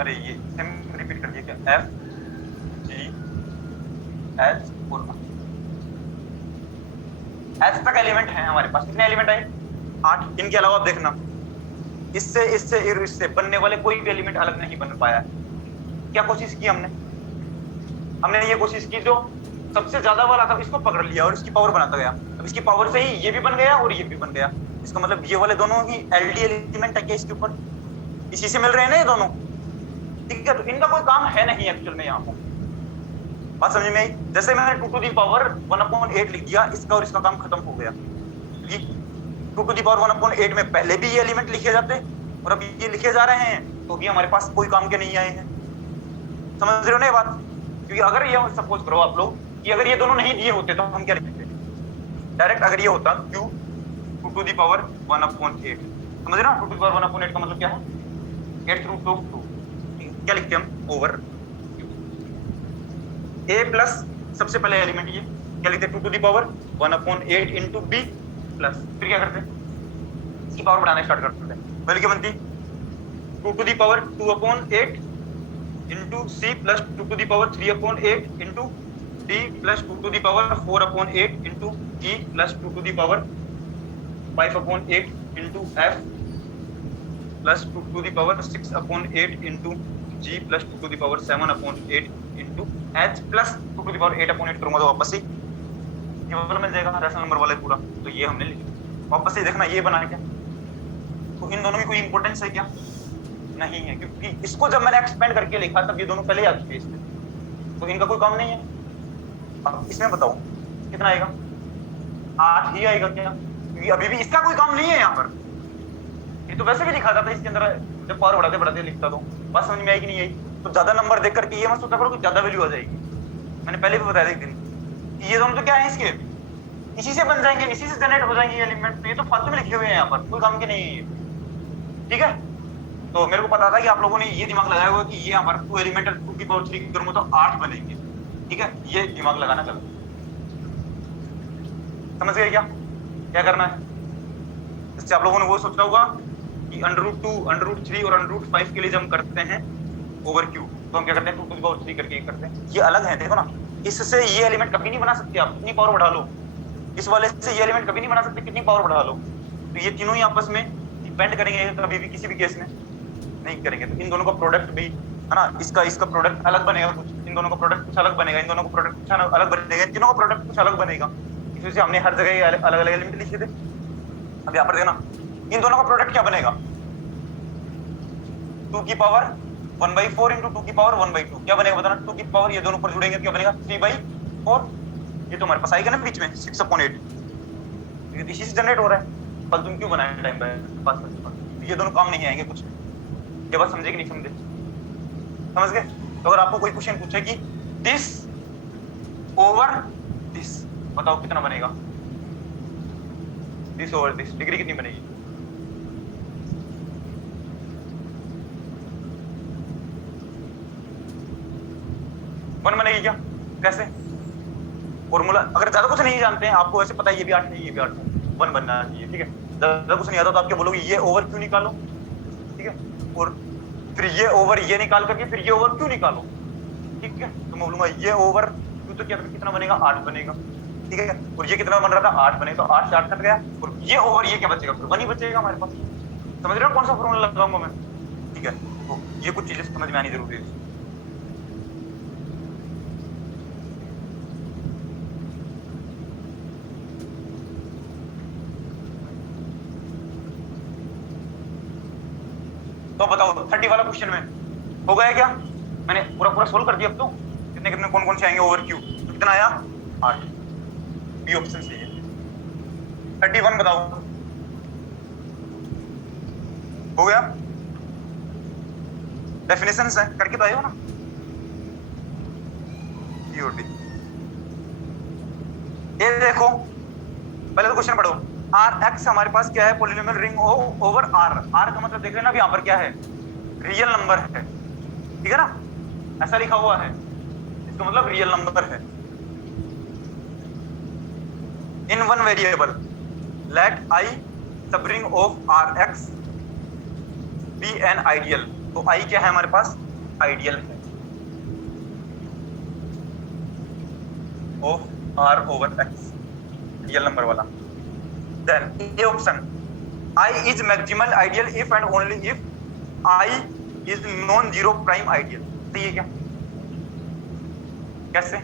अरे ये रिपीट कर दिया क्या? F G H और H तक एलिमेंट हैं हमारे पास। कितने एलिमेंट आए? 8। इनके अलावा आप देखना, इससे इससे इससे बनने वाले कोई भी एलिमेंट अलग नहीं बन पाया। क्या कोशिश की हमने ये कोशिश की जो सबसे ज्यादा वाला था इसको पकड़ लिया और इसकी पावर बनाता गया। अब इसकी पावर से ही ये भी बन गया और ये भी बन गया। इसका मतलब ये वाले दोनों ही एलडी एलिमेंट है क्या इसके ऊपर? इसी से मिल रहे हैं ना ये दोनों, ठीक है। तो इनका कोई काम है नहीं एक्चुअल में यहाँ पर, बात समझ में आई? जैसे मैंने 2 to the power 1/8 लिख दिया, इसका और इसका काम खत्म हो गया। 2 to the power 1/8 में पहले भी ये एलिमेंट लिखे जाते और अब ये लिखे जा रहे हैं, तो भी हमारे पास कोई काम के नहीं आए हैं। समझ रहे हो ना ये बात? क्योंकि अगर ये सपोज करो आप लोग कि अगर ये दोनों नहीं दिए होते तो हम क्या लिखते? डायरेक्ट अगर ये होता q 2 to the power 1/8, समझ रहे हो? 2 to the power 1/8 का मतलब क्या है? 8/2। क्या लिखते हैं हम? ओवर a प्लस सबसे पहले एलिमेंट ये क्या लिखते हैं? 2 to the power 1/8 into b plus, फिर क्या करते हैं? इसकी पावर बढ़ाना स्टार्ट करते हैं। पहले क्या बनती? 2 to the power 2/8 into c plus 2 to the power 3/8 into d plus 2 to the power 4/8 into e plus 2 to the power 5/8 into f plus 2 to the power 6/8 into g plus 2 to the power 7/8 into h plus 2 to the power 8/8 करूंगा तो वापस से ये वाला मिल जाएगा rational number वाला पूरा। तो ये हमने लिखा, वापस से देखना ये बना है क्या? तो इन दोनों की कोई इंपॉर्टेंस है क्या? नहीं है, क्योंकि इसको जब मैंने एक्सपेंड करके लिखा तब ये दोनों पहले आ चुके इसमें। तो इनका कोई काम नहीं है। अब इसमें बताओ कितना आएगा, 8 ही आएगा क्या? क्योंकि अभी भी इसका कोई काम नहीं है यहाँ पर, ये तो वैसे भी लिखा जाता है इसके अंदर, जब पावर बढ़ाते बढ़ाते लिखता तो बात समझ में आएगी नहीं आई। तो ज्यादा नंबर देख करके ये मत सोचा करो कि ज्यादा वैल्यू आ जाएगी, मैंने पहले भी बताया था एक दिन, ये दोनों तो क्या है इसके, इसी से बन जाएंगे, इसी से जनरेट हो जाएंगे एलिमेंट, तो ये तो फालतू में लिखे हुए हैं यहाँ पर, कोई काम के नहीं है ये, ठीक है। तो मेरे को पता था कि आप लोगों ने ये दिमाग लगाया हुआ कि ये यहाँ पर 2 एलिमेंट 2 की पावर 3 करूंगा तो 8 बनेंगे, ठीक है, ये दिमाग लगाना चलो, समझ गए क्या करना है। इससे आप लोगों ने वो सोचा होगा कि √2, √3 और √5 के लिए जब हम करते हैं ओवर क्यू, तो हम क्या करते हैं 2 की पावर 3 करके करते हैं, ये अलग है, देखो ना, इससे ये एलिमेंट कभी नहीं बना सकते आप, कितनी पावर बढ़ा लो, इस वाले से ये एलिमेंट कभी नहीं बना सकते, कितनी पावर बढ़ा लो। तो ये तीनों ही आपस में डिपेंड करेंगे, कभी भी किसी भी केस में नहीं करेंगे। तो इन दोनों का प्रोडक्ट भी है ना, इसका प्रोडक्ट अलग बनेगा कुछ, इन दोनों का प्रोडक्ट कुछ अलग बनेगा, इन दोनों का प्रोडक्ट कुछ अलग बनेगा, इन तीनों का प्रोडक्ट कुछ अलग बनेगा। इस वजह से हमने हर जगह अलग अलग एलिमेंट लिखे थे। अब यहाँ पर देखना, इन दोनों का प्रोडक्ट क्या बनेगा, 2 की पावर 1/4 इंटू 2 की पावर 1/2 क्या बनेगा बताना, 2 की पावर ये दोनों पर जुड़ेंगे क्या बनेगा 3/4, ये तो हमारे पास आएगा ना बीच में 6/8, इसी से जनरेट हो रहा है, पर तुम क्यों बनाए टाइम पास, ये दोनों काम नहीं आएंगे कुछ, ये बात समझे कि नहीं समझे, समझ गए। तो अगर आपको कोई क्वेश्चन पूछे कि दिस ओवर दिस, बताओ कितना बनेगा, दिस ओवर दिस, डिग्री कितनी बनेगी, वन बनेगी क्या, कैसे फॉर्मूला, अगर ज्यादा कुछ नहीं जानते हैं, आपको ऐसे पता है ये भी 8 है ये भी 8 है, 1 बनना चाहिए, ठीक है, ज्यादा कुछ नहीं आता तो आपके बोलोगे ये ओवर क्यों निकालो, ठीक है, और फिर ये ओवर ये निकाल करके फिर ये ओवर क्यों निकालो, ठीक है, तो मैं बोलूंगा ये ओवर क्यों, तो क्या कितना बनेगा 8 बनेगा, ठीक है, और ये कितना बन रहा था 8 बनेगा, तो 8 से 8 कट गया, और ये ओवर ये क्या बचेगा, फिर 1 ही बचेगा हमारे पास, समझ रहे हो कौन सा फॉर्मूला लगाऊंगा मैं, ठीक है। तो ये कुछ चीजें समझ में आनी जरूरी है। तो बताओ 30 वाला क्वेश्चन में हो गया क्या, मैंने पूरा सोल्व कर दिया। अब तो कितने कितने कौन कौन से आएंगे ओवर क्यू, तो कितना आया 8, बी ऑप्शन सही है। 31 बताओ, हो गया, डेफिनेशंस है करके तो आए हो ना, सीओडी। ये देखो पहले तो क्वेश्चन पढ़ो, Rx हमारे पास क्या है, polynomial ring over R, R का मतलब देख लेना यहाँ पर क्या है, रियल नंबर है, ठीक है ना, ऐसा लिखा हुआ है, इसका मतलब रियल नंबर है। In one variable let I subring of Rx be an ideal, तो I क्या है हमारे पास, आइडियल है of R over X, real number वाला। Then A option, I is maximal ideal if and only if I is non-zero prime ideal, सही है क्या, कैसे,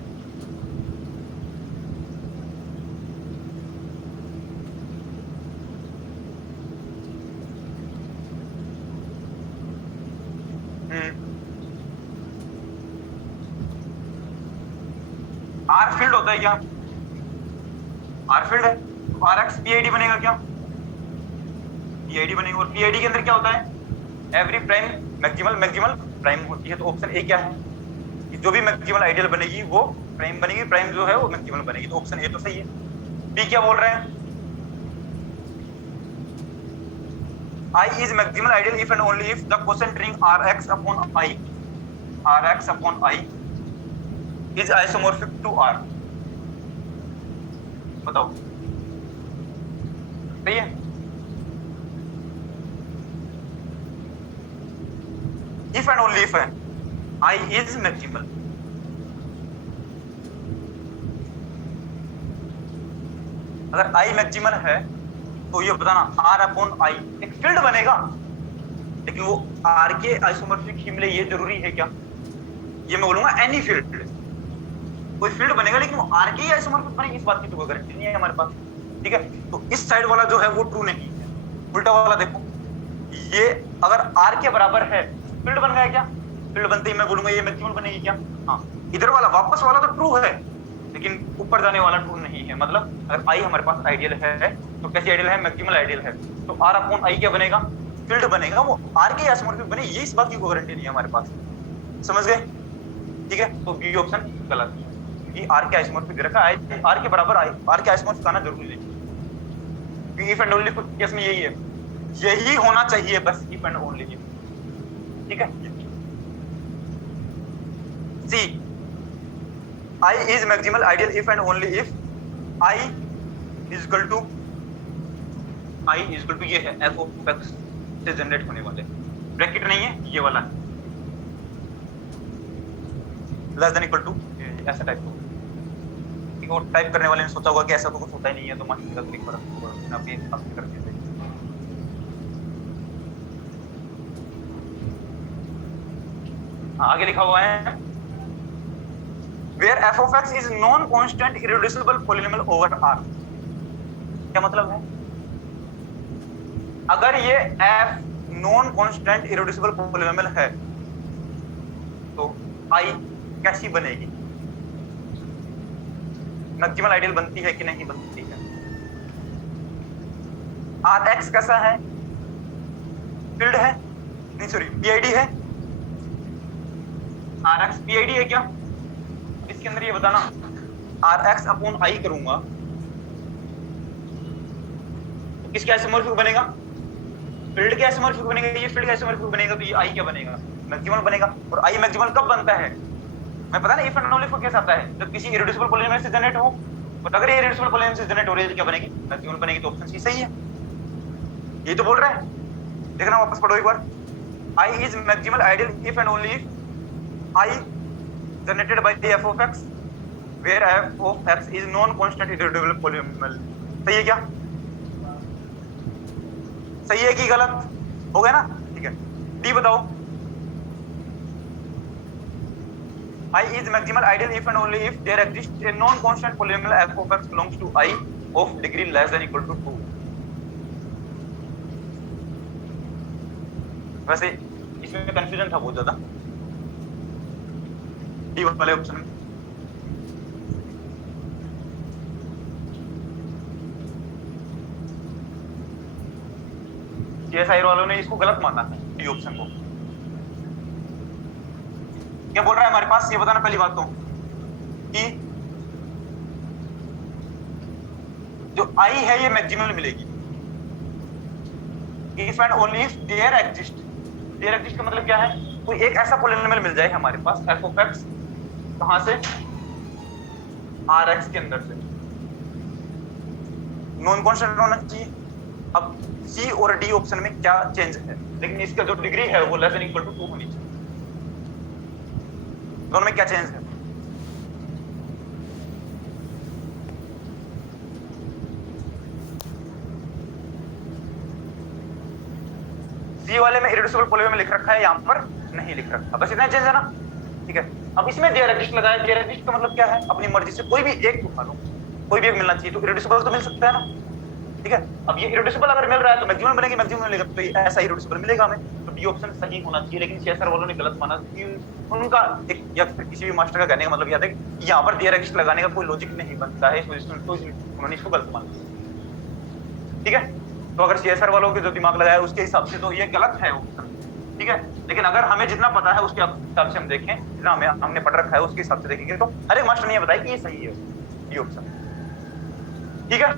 R फील्ड होता है क्या, R फील्ड है, Rx PID बनेगा क्या, PID बनेगा, और PID के अंदर क्या होता है, एवरी प्राइम मैक्सिमल प्राइम होती है। तो ऑप्शन ए क्या है कि जो भी मैक्सिमल आइडियल बनेगी वो प्राइम बनेगी, प्राइम जो है वो मैक्सिमल बनेगी, तो ऑप्शन ए तो सही है। बी क्या बोल रहे हैं, I is maximal ideal if and only if the quotient ring Rx upon I is isomorphic to R, बताओ सही है। If and only if I is maximal, अगर I मैक्सिमल है तो ये बताना R अपॉन I एक फील्ड बनेगा, लेकिन वो R के आइसोमॉर्फिक ही मिले ये जरूरी है क्या, ये मैं बोलूंगा एनी फील्ड, कोई फील्ड बनेगा लेकिन वो R के ही आइसोमॉर्फिक बनेगी, इस बात की तो कोई गारंटी नहीं है हमारे पास, ठीक है। तो इस साइड वाला जो है वो ट्रू नहीं है, उल्टा वाला देखो, ये अगर R के बराबर है फील्ड बन गया क्या, फील्ड बनते ही मैं बोलूंगा ये मैक्सिमल बनेगी क्या, हाँ इधर वाला वापस वाला तो ट्रू है, लेकिन ऊपर जाने वाला ट्रू नहीं है। मतलब अगर आई हमारे पास आइडियल है तो कैसी आइडियल है? मैक्सिमल आइडियल है। तो आर अपॉन आई क्या बनेगा? फील्ड बनेगा। वो आर के आइसोमॉर्फिक बने, ये इस बात की गारंटी नहीं है हमारे पास। समझ गए? ठीक है, तो बी ऑप्शन गलत है। आर के आइसोमॉर्फिक रखा है, आर के बराबर आई, आर के आइसोमॉर्फिक आना जरूरी है। इफ एंड ओनली केस में यही है, यही होना चाहिए बस, इफ एंड ओनली। ठीक है, see I is maximal ideal if and only if I is equal to ये है एफ ऑफ एक्स से जनरेट होने वाले, ब्रैकेट नहीं है ये वाला, लेस देन इक्वल टू ऐसा टाइप को। ठीक है, वो टाइप करने वाले ने सोचा होगा कि ऐसा तो कुछ होता ही नहीं है, तो मास्टर का क्लिक पर आप ये कर देते। आगे लिखा हुआ है where f of x is non constant irreducible polynomial over r। क्या मतलब है? अगर ये f non constant irreducible polynomial है तो i कैसी बनेगी? मैक्सिमल आइडियल बनती है कि नहीं बनती है? rx कैसा है? फील्ड है, नहीं सॉरी पीआईडी है। rx पीआईडी है क्या? इसके अंदर ये बताना, rx अपॉन आई करूंगा तो किसके आइसोमॉर्फिक बनेगा? फील्ड के आइसोमॉर्फिक बनेगा। ये फील्ड के आइसोमॉर्फिक बनेगा तो ये आई क्या बनेगा? मैक्सिमल बनेगा। और आई मैक्सिमल कब बनता है? मैं पता ना इफ एंड ओनली कैसे आता है, जब किसी इरेड्यूसिबल पॉलिनोमियल से जनरेट हो। और अगर ये इरेड्यूसिबल पॉलिनोमियल से जनरेट हो रही है तो क्या बनेगी? मैक्सिमल बनेगी। तो ऑप्शन सी सही है, ये तो बोल रहा है। देखना वापस पढ़ो एक बार, I is maximal ideal if and only if I generated by the f of x where f of x is non-constant irreducible polynomial। सही है क्या? सही है कि गलत? हो गया ना? ठीक है, डी बताओ। I is maximal ideal if and only if there exists a non-constant polynomial f of x belongs to I of degree less than equal to 2। वैसे इसमें कंफ्यूजन था बहुत ज्यादा डी वाले ऑप्शन में। सीएसआई वालों ने इसको गलत माना है, डी ऑप्शन को। क्या बोल रहा है हमारे पास? ये बताना पहली बात तो कि जो आई है ये मैक्सिमल मिलेगी if and only if there exist. There exist का मतलब क्या है? कोई एक ऐसा पॉलिनोमियल मिल जाए हमारे पास एफ ऑफ एक्स, कहां से? आर एक्स के अंदर से, नॉन कांस्टेंट होना चाहिए। अब सी और डी ऑप्शन में क्या चेंज है? लेकिन इसका जो डिग्री है वो लेस देन इक्वल टू 2 होनी चाहिए। दोनों में क्या चेंज है? सी वाले में इरेड्यूसिबल पॉलिनोमियल लिख रखा है, यहां पर नहीं लिख रखा, बस इतना चेंज है ना। ठीक है, अब इसमें देयर एग्जिस्ट लगाया। देयर एग्जिस्ट का मतलब क्या है? अपनी मर्जी से कोई भी एक उठा लो, कोई भी एक मिलना चाहिए। तो इरेड्यूसिबल तो मिल सकता है ना। ठीक है, अब ये इरेड्यूसिबल अगर मिल रहा है तो मैक्सिमम बनेगी, मैक्सिमम मिलेगा तो ऐसा इरेड्यूसिबल मिलेगा हमें। तो डी ऑप्शन सही होना चाहिए। लेकिन सीएसआर वालों ने गलत माना कि उनका एक या फिर किसी भी मास्टर का कहने का मतलब यह था कि यहाँ पर देयर एग्जिस्ट लगाने का कोई लॉजिक नहीं बनता है, इस वजह से उन्होंने इसको गलत माना। ठीक है, तो अगर सीएसआर वालों के जो दिमाग लगाया उसके हिसाब से तो ये गलत है ऑप्शन। ठीक है, लेकिन अगर हमें जितना पता है उसके हिसाब से हम देखें, जितना हमने पढ़ रखा है उसके हिसाब से देखेंगे तो हर एक मास्टर ने ये बताया कि ये सही है ये ऑप्शन। ठीक है,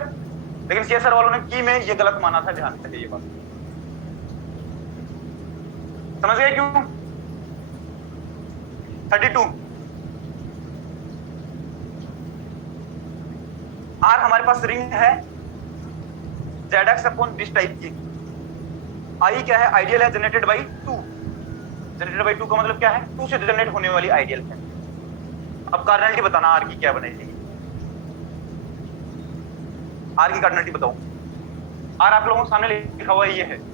लेकिन सीएसआर वालों ने की में ये गलत माना था, ध्यान रखिए ये बात। समझ गए क्यों? 32 आर हमारे पास रिंग है ZX अपॉन दिस टाइप की। आई क्या है? आइडियल है, जनरेटेड बाई 2। जनरेटेड बाई 2 का मतलब क्या है? 2 से जनरेट होने वाली आइडियल है। अब कार्डिनलिटी बताना आर की क्या बनेगी? आर की कार्डिनलिटी बताओ। आर आप लोगों के सामने लिखा हुआ ये है।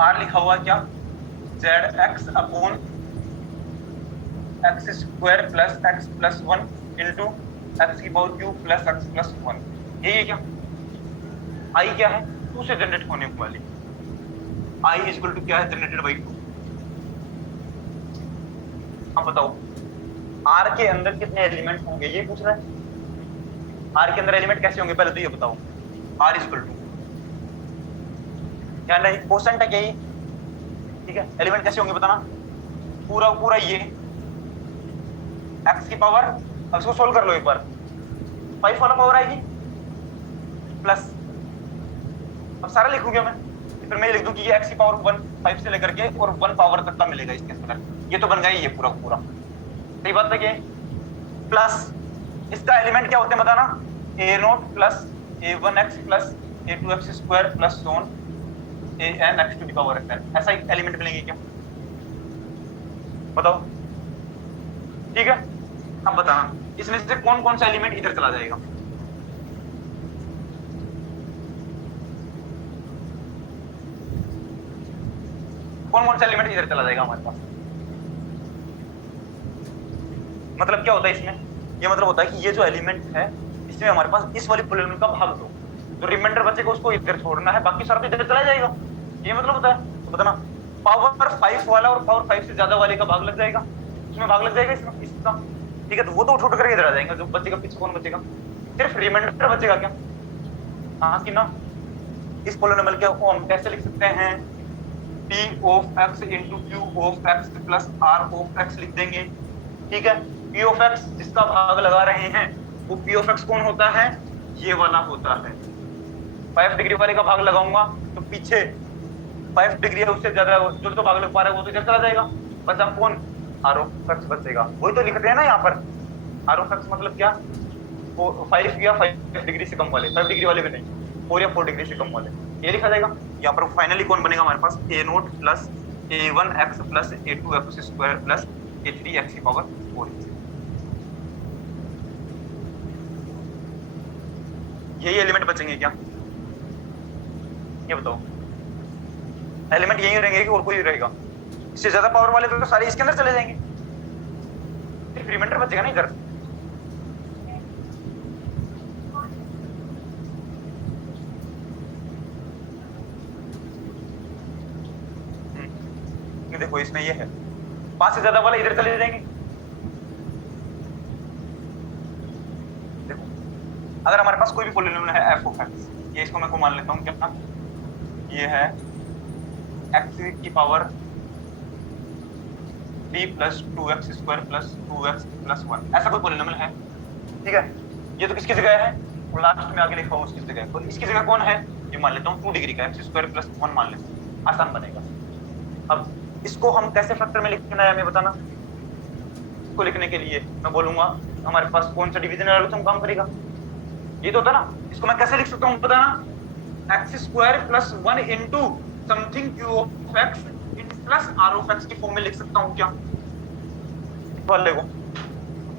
आर लिखा हुआ क्या, Z X upon X square plus X plus one into X की power cube plus X plus one. यही है क्या? आई क्या है? 2 से जनरेट होने वाली आई इज इक्वल टू क्या है, जनरेटेड बाई 2। अब बताओ आर के अंदर कितने एलिमेंट होंगे, ये पूछ रहा है। आर के अंदर एलिमेंट कैसे होंगे पहले तो ये बताओ। आर इज इक्वल टू क्या, नहीं क्वोशंट है क्या ये, ठीक है। एलिमेंट कैसे होंगे बताना, पूरा पूरा ये एक्स की पावर, अब इसको सोल्व कर लो एक बार, 5 वाला पावर आएगी प्लस, अब सारा लिखूंगा मैं, फिर मैं लिख दूं कि ये एक्स की पावर 1 5 से लेकर के और 1 पावर तक का मिलेगा इसके अंदर। ये तो बन गया ये पूरा पूरा, सही बात है। प्लस इसका एलिमेंट क्या होते हैं बताना, A naught plus a1x plus a2x square plus so on an x to the power n, ऐसा एक एलिमेंट मिलेंगे क्या, बताओ, ठीक है। अब बताना इसमें से कौन कौन सा एलिमेंट इधर चला जाएगा। कौन कौन सा एलिमेंट इधर चला जाएगा हमारे पास, मतलब क्या होता है इसमें, ये मतलब होता है कि ये जो एलिमेंट है इसमें हमारे पास इस वाली पॉलीनोमियल का भाग दो, जो रिमाइंडर बचेगा उसको इधर छोड़ना है, बाकी सारा तो इधर चला जाएगा, ये मतलब होता है। तो बताना पावर 5 वाला और पावर 5 से ज्यादा वाले का भाग लग जाएगा, उसमें भाग लग जाएगा इसमें इसका, ठीक है। तो वो तो उठ करके इधर आ जाएंगे, जो बचेगा पीछे कौन बचेगा, सिर्फ रिमाइंडर बचेगा क्या, हाँ कि ना। इस पॉलीनोमियल को हम कैसे लिख सकते हैं, p of x into Q of x plus r of x लिख देंगे, ठीक है। p ऑफ x जिसका भाग लगा रहे हैं वो p ऑफ x कौन होता है, ये वाला होता है। 5 डिग्री वाले का भाग लगाऊंगा तो पीछे 5 डिग्री है उससे ज्यादा जो तो भाग लग पा रहा है वो तो इधर चला जाएगा, बचा कौन, r ऑफ x बचेगा। वही तो लिखते हैं ना यहाँ पर, r ऑफ x मतलब क्या, वो 5 या 5 डिग्री से कम वाले, 5 डिग्री वाले भी नहीं, 4 या 4 डिग्री से कम वाले, ये लिखा जाएगा। यहाँ पर फाइनली कौन बनेगा हमारे पास, A naught plus a1x plus a2x square plus a3x की पावर 4। यही एलिमेंट बचेंगे क्या, ये बताओ, एलिमेंट यही रहेंगे कि और कोई रहेगा, इससे ज्यादा पावर वाले तो सारे इसके अंदर चले जाएंगे, सिर्फ रिमाइंडर बचेगा ना इधर। देखो इसमें ये है 5 से ज्यादा वाले इधर चले जाएंगे। देखो अगर हमारे पास कोई भी पॉलीनोमियल है f ऑफ x, ये इसको मैं को मान लेता हूँ क्या, ये है x की power 3 plus 2x square plus 2x plus 1, ऐसा कोई पॉलीनोमियल है, ठीक है। ये तो किसकी जगह है, लास्ट में आगे लिखा हुआ उसकी जगह, तो इसकी जगह कौन है, ये मान लेता हूँ 2 डिग्री का x स्क्वायर प्लस 1 मान लेता हूँ, आसान बनेगा। अब इसको हम कैसे फैक्टर में लिखना है हमें बताना, इसको लिखने के लिए मैं बोलूंगा हमारे पास कौन सा डिवीजन एल्गोरिथम काम करेगा, ये तो होता ना। इसको मैं कैसे लिख सकता हूँ बताना, x square plus 1 into something q of x plus r of x की फॉर्म में लिख सकता हूँ क्या, वाले को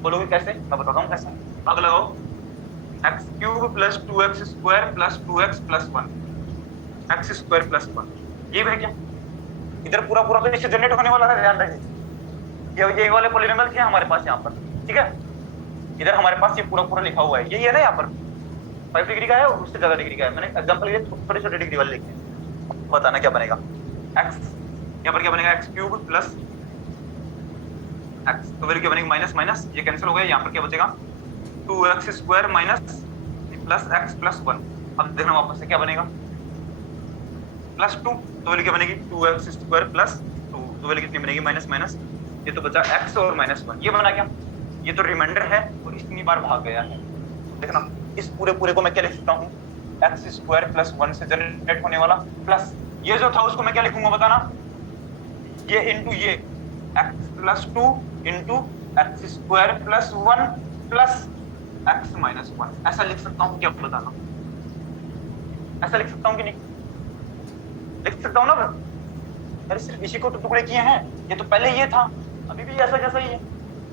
बोलोगे कैसे, मैं बताता हूँ कैसे। भाग लगाओ, x cube plus 2x square plus 2x plus 1 x square plus 1, ये है क्या, इधर पूरा पूरा तो इससे जनरेट होने वाला है, ध्यान रखिए। ये वाले पॉलीनोमियल क्या है हमारे पास यहाँ पर, ठीक है। इधर हमारे पास ये पूरा पूरा लिखा हुआ है, यही है ना, यहाँ पर 5 डिग्री का है और उससे ज्यादा डिग्री का है, मैंने एग्जांपल लिए छोटे छोटे डिग्री वाले लिखे, बताना क्या बनेगा। x यहाँ पर क्या बनेगा, एक्स क्यूब प्लस एक्स, तो वैल्यू क्या बनेगी, माइनस माइनस ये कैंसिल हो गया, यहाँ पर क्या बचेगा 2x square minus plus x plus 1। अब देखना वापस से क्या बनेगा, प्लस 2, तो वैल्यू क्या बनेगी 2x स्क्वायर प्लस 2, तो वैल्यू कितनी बनेगी, माइनस माइनस, ये तो बचा x और माइनस 1, ये बना क्या, ये तो रिमाइंडर है और इतनी बार भाग गया है। देखना इस पूरे पूरे को मैं क्या लिख सकता हूँ, एक्स स्क्वायर प्लस 1 से जनरेट होने वाला प्लस ये जो था उसको मैं क्या लिखूंगा बताना, ये इंटू ये x plus 2 into x square plus 1 plus X minus 1, ऐसा लिख सकता हूँ क्या बताना, ऐसा लिख सकता हूँ कि नहीं, लिख सकता हूँ ना। अरे सिर्फ इसी को तो टुकड़े किए हैं, ये तो पहले ये था, अभी भी ऐसा जैसा ही है।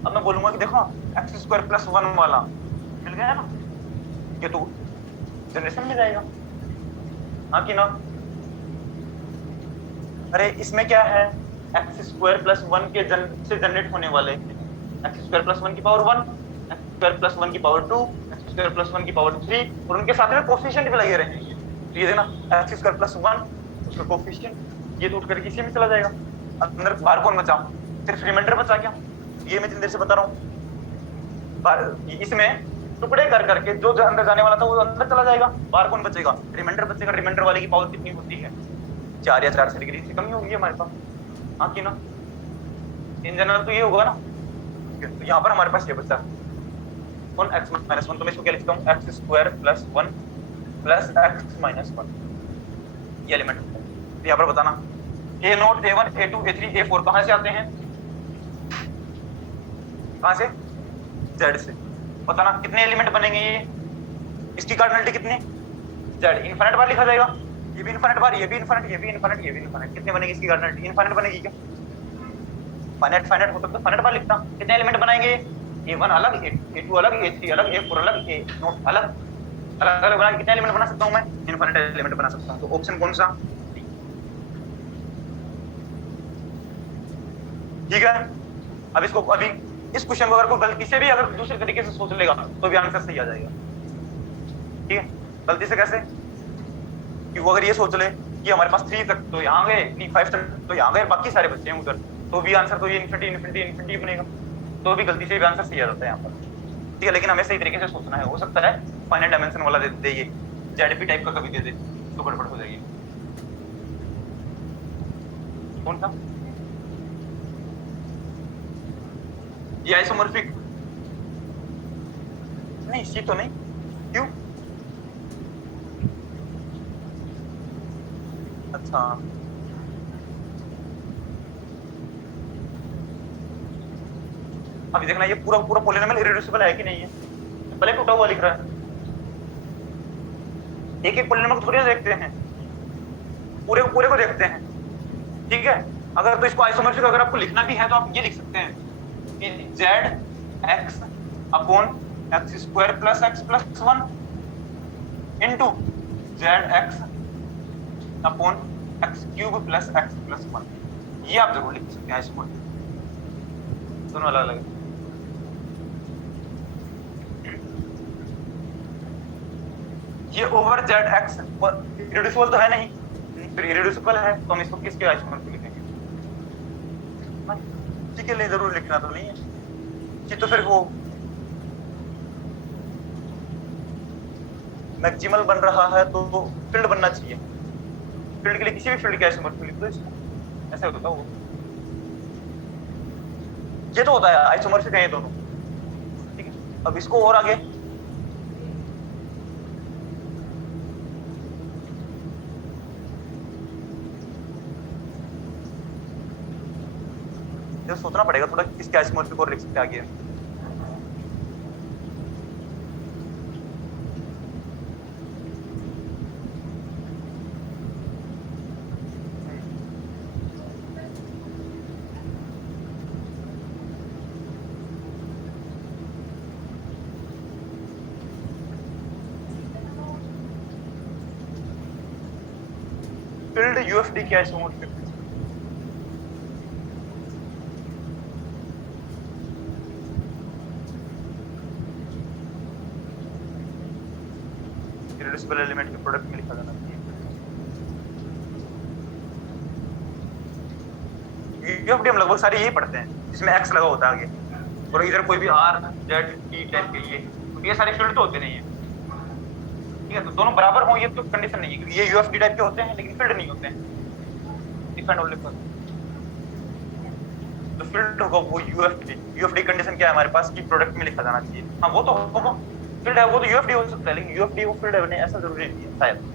अब मैं बोलूंगा कि देखो एक्स स्क्वायर प्लस 1 वाला मिल गया ना, ये तो जनरेशन में जाएगा, हाँ कि ना। अरे इसमें क्या है, एक्स स्क्वायर प्लस वन के से जनरेट होने वाले एक्स स्क्वायर प्लस वन की power one, X square plus one की power two, X square plus one की पावर थ्री, और उनके साथ में कोफिशिएंट भी लगे रहेंगे। तो ये देखना एक्स स्क्वायर प्लस वन उसका कोफिशिएंट, ये तो उठ करके इसी में चला जाएगा। अंदर बाहर कौन बचा, सिर्फ रिमाइंडर बचा क्या, ये मैं जितनी देर से बता रहा हूँ। इसमें टुकड़े कर करके जो अंदर जाने वाला था वो अंदर चला जाएगा, बाहर कौन बचेगा, रिमाइंडर बचेगा। रिमाइंडर वाले की पावर कितनी होती है, 4 या 4 से डिग्री से कमी होगी हमारे पास। हाँ की ना, इन जनरल तो ये होगा ना। तो यहाँ पर हमारे पास ये बचा कौन, एक्स माइनस वन। तो मैं इसको क्या लिखता हूँ, X square plus one plus X minus one, ये एलिमेंट। तो यहाँ पर बताना A naught, A one, A two, A three, A four कहाँ से आते हैं, कहाँ से, जेड से। बताना कितने एलिमेंट बनेंगे ये, इसकी कार्डिनलिटी कितनी, जेड। इनफिनिट बार लिखा जाएगा, ये भी इनफिनिट बार, ये भी इनफिनिट, ये भी इनफिनिट, ये भी इनफिनिट। कितने बनेगी इसकी कार्डिनलिटी, इनफिनिट बनेगी क्या, फाइनाइट फाइनाइट होता तो फाइनाइट बार लिखता। कितने एलिमेंट बनाएंगे, ए1 अलग, ए2 अलग, ए3 अलग, ए4 अलग, ए नोट अलग, अलग अलग बना। कितने एलिमेंट बना सकता हूं मैं, इनफिनिट एलिमेंट बना सकता हूं। तो ऑप्शन कौन सा, ठीक है। अब इसको, अभी इस क्वेश्चन को अगर कोई गलती से भी अगर दूसरे तरीके से सोच लेगा तो भी आंसर सही आ जाएगा, ठीक है। गलती से कैसे, कि वो अगर ये सोच ले कि हमारे पास 3 तक तो यहाँ गए, 5 तक तो यहाँ गए, बाकी सारे बच्चे हैं उधर, तो भी आंसर तो ये इन्फिनिटी इन्फिनिटी इन्फिनिटी बनेगा। तो भी गलती से भी आंसर सही आ जाता है यहाँ पर, ठीक है। लेकिन हमें सही तरीके से सोचना है। हो सकता है फाइनाइट डायमेंशन वाला दे दे, ये जेडपी टाइप का कभी दे दे तो गड़बड़ हो जाएगी। कौन सा, ये आइसोमॉर्फिक नहीं, सी तो नहीं, क्यों, अच्छा अभी देखना ये पूरा पूरा पॉलिनोमियल इररेड्यूसिबल है कि नहीं है, पहले टूटा हुआ लिख रहा है। एक एक पॉलिनोमियल थोड़ी देखते हैं, पूरे को देखते हैं, ठीक है। अगर तो इसको आइसोमॉर्फिक अगर आपको लिखना भी है तो आप ये लिख सकते हैं कि Z X upon X square plus X plus one into Z X upon x cube plus X plus one. ये आप जरूर लिख सकते हैं आइसोमॉर्फिक, दोनों अलग अलग। ये ओवर जेड एक्स इररेड्यूसिबल तो है नहीं, फिर इररेड्यूसिबल है तो हम इसको किसके आइसोमॉर्फिक लिखेंगे, ठीक है। नहीं जरूर लिखना तो नहीं है कि, तो फिर वो मैक्सिमल बन रहा है तो फील्ड बनना चाहिए। फील्ड के लिए किसी भी फील्ड के आइसोमॉर्फिक लिख दो इसको, ऐसा होता है वो। ये तो होता है आइसोमॉर्फिक है ये दोनों, ठीक है। अब इसको और आगे ये सोचना पड़ेगा थोड़ा, किसके आइसोमॉर्फिक और लिख सकते आगे। फील्ड यूएफडी क्या आइसोमॉर्फिक, इररेड्यूसिबल एलिमेंट के प्रोडक्ट में लिखा जाना चाहिए। यूएफडी हम लगभग सारे यही पढ़ते हैं जिसमें एक्स लगा होता है आगे, और इधर कोई भी आर जेड टी टाइप के ये सारे फील्ड तो होते नहीं है, ठीक है। तो दोनों बराबर हो ये तो कंडीशन नहीं है, क्योंकि ये यूएफडी टाइप के होते हैं लेकिन फील्ड नहीं होते हैं, डिफाइंड ओनली फॉर। तो फील्ड होगा वो यूएफडी कंडीशन क्या है हमारे पास कि प्रोडक्ट में लिखा जाना चाहिए। हाँ वो तो होगा, फील्ड है वो तो यूएफडी हो सकता है, लेकिन यूएफडी वो फील्ड है ऐसा जरूरी नहीं है शायद।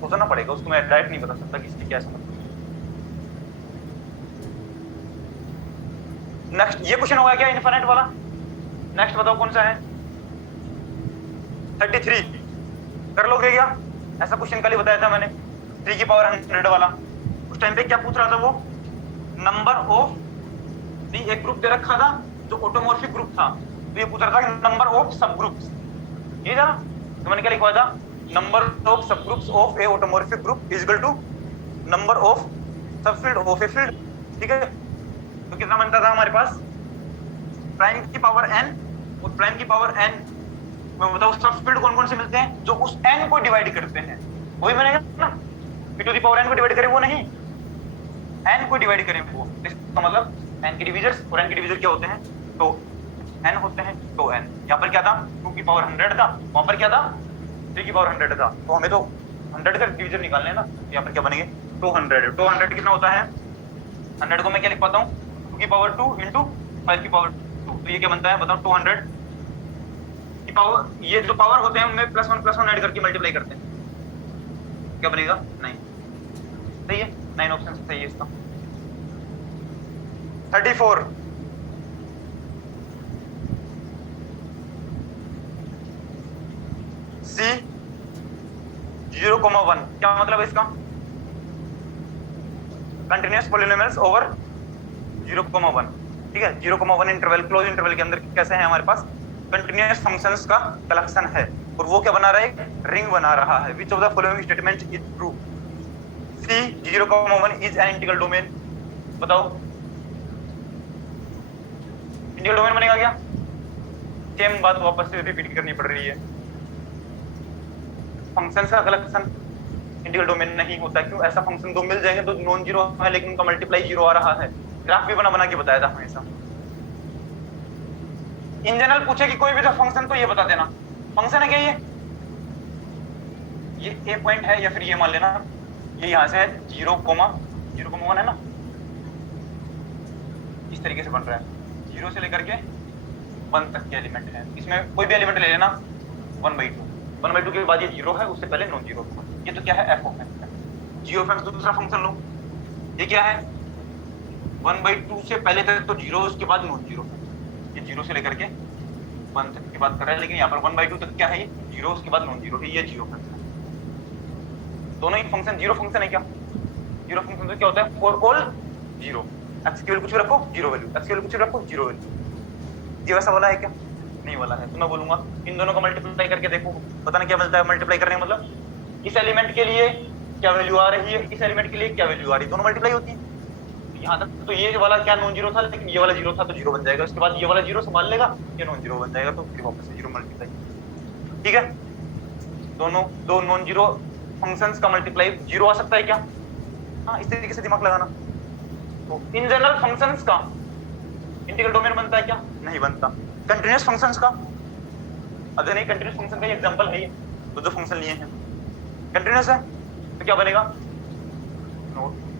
सोचना पड़ेगा उसको, मैं डायरेक्ट नहीं बता सकता कि इसकी क्या समझ। नेक्स्ट ये क्वेश्चन होगा क्या इनफिनिट वाला, नेक्स्ट बताओ कौन सा है, 33 कर लोगे क्या, ऐसा क्वेश्चन कल ही बताया था मैंने, 3 की पावर 100 वाला। उस टाइम पे क्या पूछ रहा था वो, नंबर ऑफ नहीं, एक ग्रुप दे रखा था जो ऑटोमॉर्फिक ग्रुप था, तो ये पूछ रहा था कि नंबर ऑफ सब ग्रुप्स, ये था। तो मैंने क्या लिखवा था, number of sub groups of a automorphic group is equal to number of sub field of a field. ठीक है, तो कितना बनता था हमारे पास, प्राइम की पावर n और प्राइम की पावर n मैं बताऊं सब फील्ड कौन कौन से मिलते हैं, जो उस n को डिवाइड करते हैं, वही बनेगा ना। p to the power n को डिवाइड करें वो नहीं, n को डिवाइड करें वो, इसका मतलब n के डिविजर्स, और n के डिविजर क्या होते हैं, तो n होते हैं, तो n यहाँ पर क्या था 2 की पावर 100 था, वहां पर क्या था 3 की पावर 100 था, तो हमें तो 100 का डिविजर निकालना है ना। यहाँ पर क्या बनेंगे 200 कितना होता है, 100 को मैं क्या लिख पाता हूँ 2 की पावर 2 इंटू 5 की पावर 2, तो ये क्या बनता है बताओ 200 की पावर, ये जो पावर होते हैं उनमें +1 ऐड करके मल्टीप्लाई करते हैं, क्या बनेगा 9। सही है, 9 ऑप्शन सही है इसका। 34 C 0,1 क्या मतलब है इसका, कंटिन्यूअस पॉलिनोमियल्स ओवर 0,1। ठीक है, 0,1 इंटरवल, क्लोज इंटरवल के अंदर कैसे है हमारे पास कंटिन्यूअस फंक्शंस का कलेक्शन है, और वो क्या बना रहा है, रिंग बना रहा है। Which of the following statement is true, C 0,1 is an integral domain, बताओ इंटीग्रल डोमेन बनेगा क्या, सेम बात वापस से रिपीट करनी पड़ रही है। फंक्शन का कलेक्शन इंटीग्रल डोमेन नहीं होता, क्यों, ऐसा फंक्शन दो मिल जाएंगे तो नॉन जीरो है लेकिन उनका मल्टीप्लाई जीरो आ रहा है, ग्राफ भी बना बना के बताया था हमेशा। इन जनरल पूछे कि कोई भी तो फंक्शन, तो ये बता देना फंक्शन है क्या, ये ए पॉइंट है, या फिर ये मान लेना ये यहां से है 0,1 है ना, इस तरीके से बन रहा है, 0 से लेकर के 1 तक के एलिमेंट है, इसमें कोई भी एलिमेंट ले लेना 1/2 के बाद ये 0 है, उससे पहले नॉन जीरो। ये तो क्या है f of x, g of x दूसरा फंक्शन लो, ये क्या है 1/2 से पहले तक तो 0, उसके बाद नॉन जीरो, ये 0 से लेकर के 1 तक की बात कर रहा है, लेकिन यहाँ पर 1/2 तक क्या है, ये 0 उसके बाद नॉन जीरो है, ये g ऑफ x है। दोनों ही फंक्शन जीरो फंक्शन है क्या, जीरो फंक्शन तो क्या होता है फॉर ऑल जीरो, x की वैल्यू कुछ रखो जीरो वैल्यू, x की वैल्यू कुछ रखो जीरो वैल्यू, ये वैसा वाला है क्या, नहीं वाला है। तो मैं बोलूंगा इन दोनों को मल्टीप्लाई करके देखो, पता नहीं क्या मिलता है मल्टीप्लाई करने का मतलब, इस एलिमेंट के लिए क्या वैल्यू आ रही है, इस एलिमेंट के लिए क्या वैल्यू आ रही है, दोनों मल्टीप्लाई होती है। यहाँ तक तो ये वाला क्या नॉन जीरो था, लेकिन ये वाला जीरो था तो जीरो बन जाएगा, उसके बाद ये वाला जीरो संभाल लेगा, ये नॉन जीरो बन जाएगा, तो फिर वापस से जीरो मल्टीप्लाई। ठीक है, दोनों दो नॉन जीरो फंक्शंस का मल्टीप्लाई जीरो आ सकता है क्या, हाँ इस तरीके से दिमाग लगाना। तो इन जनरल फंक्शंस का इंटीग्रल डोमेन बनता है क्या, नहीं बनता। कंटीन्यूअस फंक्शंस का, अगर नहीं कंटीन्यूअस फंक्शन का एग्जांपल है ये, तो जो फंक्शन लिए हैं कंटीन्यूअस है तो क्या बनेगा,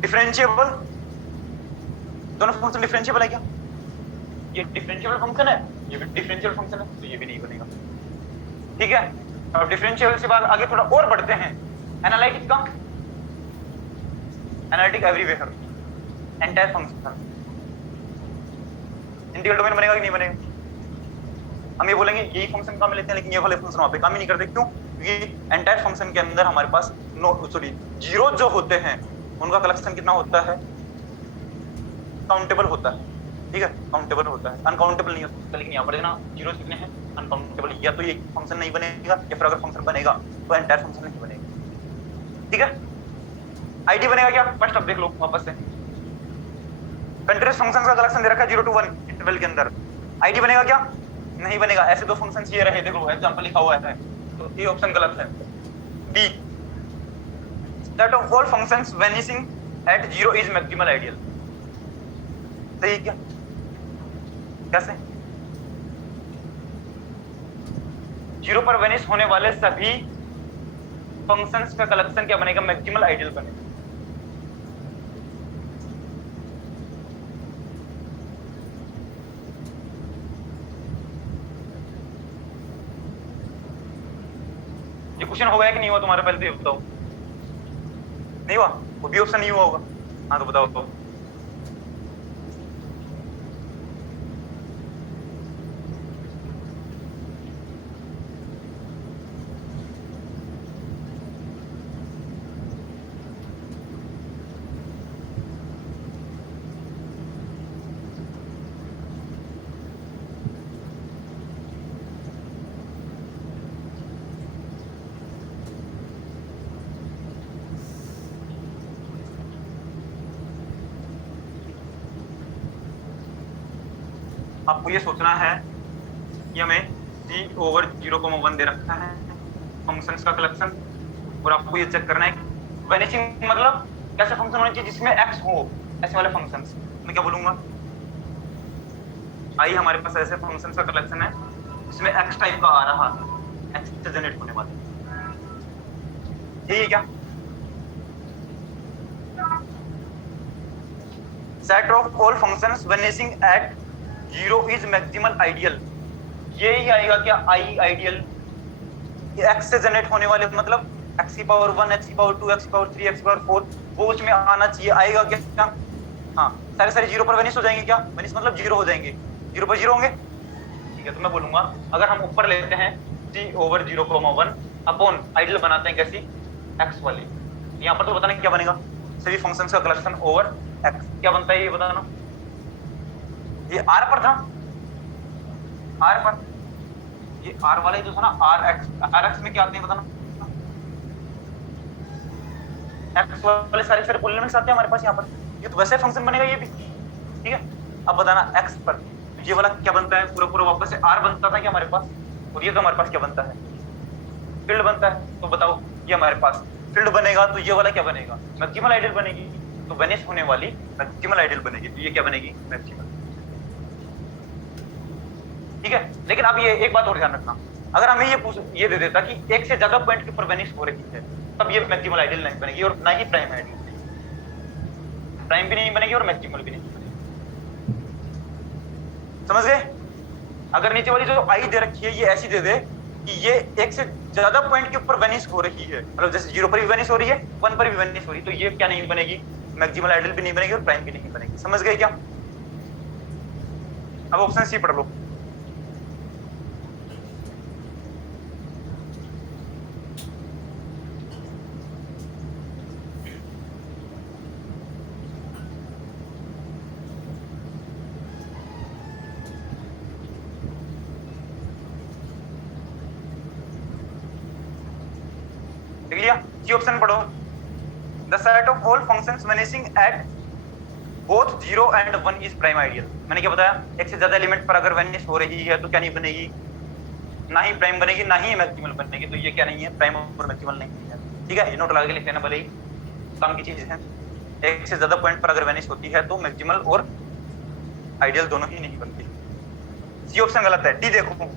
डिफरेंशिएबल, दोनों फंक्शन डिफरेंशिएबल है क्या, ये डिफरेंशिएबल फंक्शन है, ये भी डिफरेंशिएबल फंक्शन है, तो ये भी नहीं बनेगा। ठीक है, अब डिफरेंशिएबल से बाद आगे थोड़ा और बढ़ते हैं, एनालिटिक का, analytic everywhere, entire function, integral domain बनेगा कि नहीं बनेगा। हम ये बोलेंगे यही फंक्शन काम में लेते हैं, लेकिन ये वाले फंक्शन वहां पे काम ही नहीं करते, क्यों, क्योंकि एंटायर फंक्शन के अंदर हमारे पास जीरो जो होते हैं उनका कलेक्शन कितना होता है, काउंटेबल होता है। ठीक है, काउंटेबल होता है, अनकाउंटेबल नहीं होता। लेकिन यहाँ पर ना जीरो कितने हैं, अनकाउंटेबल, या तो ये फंक्शन नहीं बनेगा, या फिर अगर फंक्शन बनेगा तो एंटायर फंक्शन नहीं बनेगा। ठीक है, आईडी बनेगा क्या, फर्स्ट अब देख लो वापस से, कंटीन्यूअस फंक्शन का कलेक्शन दे रखा है 0 to 1 इंटरवल के अंदर, आईडी बनेगा क्या, नहीं बनेगा। ऐसे दो फंक्शंस ये रहे, देखो एग्जांपल लिखा हुआ है, तो ये ऑप्शन गलत है। B, that of all functions vanishing at 0 is maximal ideal, सही क्या, कैसे, 0 पर वैनिश होने वाले सभी फंक्शंस का कलेक्शन क्या बनेगा, मैक्सिमल आइडियल बनेगा। ये क्वेश्चन हो गया कि नहीं हुआ तुम्हारे, पहले तो ये बताओ, नहीं हुआ, वो भी ऑप्शन नहीं हुआ होगा, हाँ तो बताओ तो। आपको ये सोचना है कि हमें c ओवर 0,1 दे रखा है फंक्शंस का कलेक्शन, और आपको ये चेक करना है वेनिशिंग मतलब कैसे फंक्शन होने चाहिए जिसमें x हो, ऐसे वाले फंक्शंस। मैं क्या बोलूंगा, आई हमारे पास ऐसे फंक्शंस का कलेक्शन है जिसमें x टाइप का आ रहा है, x से जनरेट होने वाले, यही है क्या? Set of all functions vanishing at 0 is maximal ideal, यही आएगा क्या आई आइडियल? x से जनरेट होने वाले मतलब x की पावर 1, x की पावर 2, x की पावर 3, x की पावर 4 वो उसमें आना चाहिए, आएगा क्या? हाँ, सारे सारे जीरो पर वेनिश हो जाएंगे क्या? वेनिश मतलब जीरो हो जाएंगे, जीरो पर जीरो होंगे, ठीक है। तो मैं बोलूंगा अगर हम ऊपर लेते हैं c ओवर 0,1 अपॉन आइडियल बनाते हैं कैसी, x वाली, यहाँ पर तो बताना क्या बनेगा, सभी फंक्शंस का कलेक्शन ओवर x, क्या बनता है ये बताना। ये r पर था, r पर, ये r वाला ही तो था ना, rx में क्या आते हैं बताना, x वाले सारे सारे पॉलिनोमियल्स आते हैं हमारे पास यहाँ पर, ये तो वैसे फंक्शन बनेगा ये भी, ठीक है। अब बताना x पर ये वाला क्या बनता है, पूरा पूरा वापस से r बनता था क्या हमारे पास, और ये तो हमारे पास क्या बनता है, फील्ड बनता है। तो बताओ ये हमारे पास फील्ड बनेगा तो ये वाला क्या बनेगा, मैक्सिमल आइडियल बनेगी, तो वेनिश होने वाली मैक्सिमल आइडियल बनेगी, तो ये क्या बनेगी, मैक्सिमल, ठीक है। लेकिन अब ये एक बात और ध्यान रखना, अगर हमें ये दे देता कि एक से ज्यादा पॉइंट के ऊपर वेनिश हो रही है तब ये मैक्सिमल आइडियल नहीं बनेगी और ना ही प्राइम आइडियल, प्राइम भी नहीं बनेगी और मैक्सिमल भी नहीं बनेगी, समझ गए। अगर नीचे वाली जो आई दे रखी है ये ऐसी दे दे कि ये एक से ज्यादा पॉइंट के ऊपर वेनिश हो रही है, मतलब जैसे 0 पर भी वेनिश हो रही है, 1 पर भी वेनिश हो रही है, तो ये क्या नहीं बनेगी, मैक्सिमल आइडियल भी नहीं बनेगी और प्राइम भी नहीं बनेगी, समझ गए क्या। अब ऑप्शन सी पढ़ लो। देख लिया, सी ऑप्शन पढ़ो। The set of all functions vanishing at both 0 and 1 is prime ideal. मैंने क्या बताया, एक से ज्यादा एलिमेंट पर अगर वेनिश हो रही है तो क्या नहीं बनेगी, ना ही प्राइम बनेगी ना ही मैक्सिमल बनेगी, तो ये क्या नहीं है, प्राइम और मैक्सिमल नहीं है, ठीक है। ये नोट लगा के लिख लेना, भले ही काम की चीज है। एक से ज्यादा पॉइंट पर अगर वेनिश होती है तो मैक्सिमल और आइडियल दोनों ही नहीं बनती। सी ऑप्शन गलत है, डी देखो।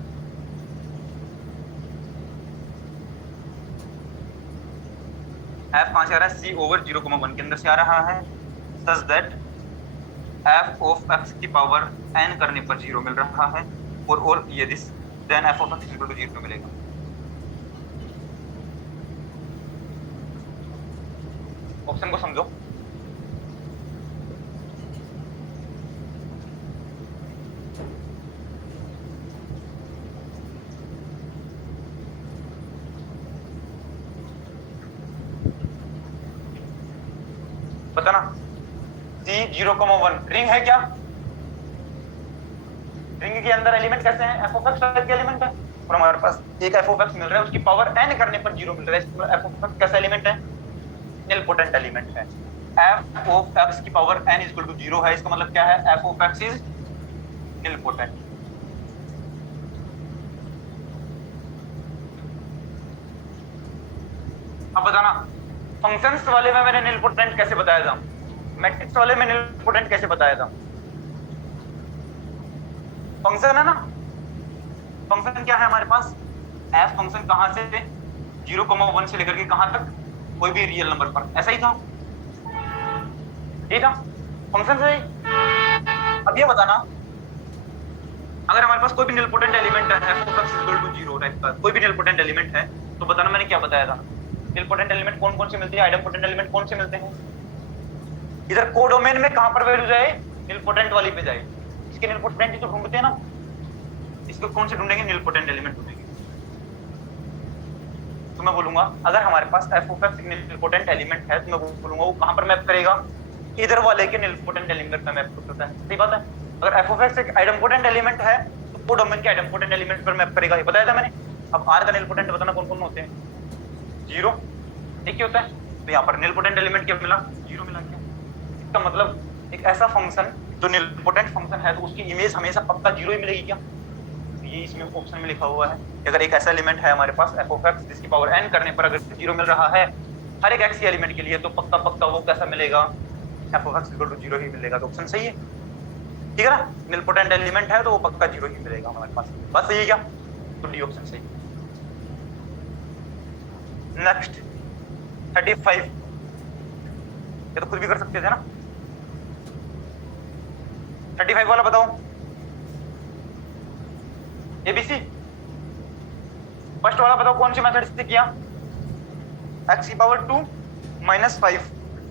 f कहां से आ रहा है, c ओवर 0,1 के अंदर से आ रहा है, such that f of x की पावर n करने पर 0 मिल रहा है, और ये this then f of x equal to 0 मिलेगा। ऑप्शन को समझो, बताना। C 0,1 रिंग है क्या, रिंग के अंदर एलिमेंट कैसे हैं, f ऑफ x टाइप के एलिमेंट है, और हमारे पास एक f ऑफ x मिल रहा है, उसकी पावर n करने पर 0 मिल रहा है, इसमें f ऑफ x कैसा एलिमेंट है, निलपोटेंट एलिमेंट है। f ऑफ x की पावर n इक्वल टू 0 है, इसका मतलब क्या है, f of x is nilpotent. अब बताना, फंक्शंस वाले में मैंने निलपोटेंट कैसे बताया था, मैट्रिक्स वाले में निलपोटेंट कैसे बताया था। फंक्शन है ना, फंक्शन क्या है हमारे पास, f फंक्शन कहां से 0,1 से लेकर के कहां तक, कोई भी रियल नंबर पर, ऐसा ही था, ये था फंक्शन से। अब ये बताना, अगर हमारे पास कोई भी निलपोटेंट एलिमेंट है f of x equal to 0 type का कोई भी निलपोटेंट एलिमेंट है, तो बताना मैंने क्या बताया था, निलपोटेंट एलिमेंट कौन कौन से मिलते हैं, आइडेम्पोटेंट एलिमेंट कौन से मिलते हैं। इधर कोडोमेन में कहां पर वैल्यू जाए, निलपोटेंट वाली पे जाए, इसके निलपोटेंट ही तो ढूंढते हैं ना, इसको कौन से ढूंढेंगे, निलपोटेंट एलिमेंट ढूंढेंगे। तो मैं बोलूंगा अगर हमारे पास f of x nilpotent element है तो मैं बोलूंगा वो कहां पर मैप करेगा, इधर वाले के निलपोटेंट एलिमेंट पे मैप करता है, सही बात है। अगर f ऑफ x एक आइडेम्पोटेंट एलिमेंट है तो कोडोमेन के आइडेम्पोटेंट एलिमेंट पर मैप करेगा, ये बताया था मैंने। अब r का निलपोटेंट बताना कौन कौन होते हैं, 0 एक ही होता है, तो यहाँ पर निलपोटेंट एलिमेंट क्या मिला, 0 मिला। क्या इसका मतलब, एक ऐसा फंक्शन जो निलपोटेंट फंक्शन है तो उसकी इमेज हमेशा पक्का जीरो ही मिलेगी क्या? ये इसमें ऑप्शन में लिखा हुआ है कि अगर एक ऐसा एलिमेंट है हमारे पास f of x जिसकी पावर n करने पर अगर जीरो मिल रहा है हर एक x एलिमेंट के लिए, तो पक्का पक्का वो कैसा मिलेगा? f of x equal to zero ही मिलेगा। तो ऑप्शन सही है, ठीक है ना? निलपोटेंट एलिमेंट है तो वो पक्का जीरो ही मिलेगा हमारे पास। बात सही है क्या? तो डी ऑप्शन सही। नेक्स्ट 35, ये तो खुद भी कर सकते थे ना। 35 वाला बताओ। एबीसी फर्स्ट वाला बताओ कौन सी मेथड से किया? x की पावर 2 माइनस 5,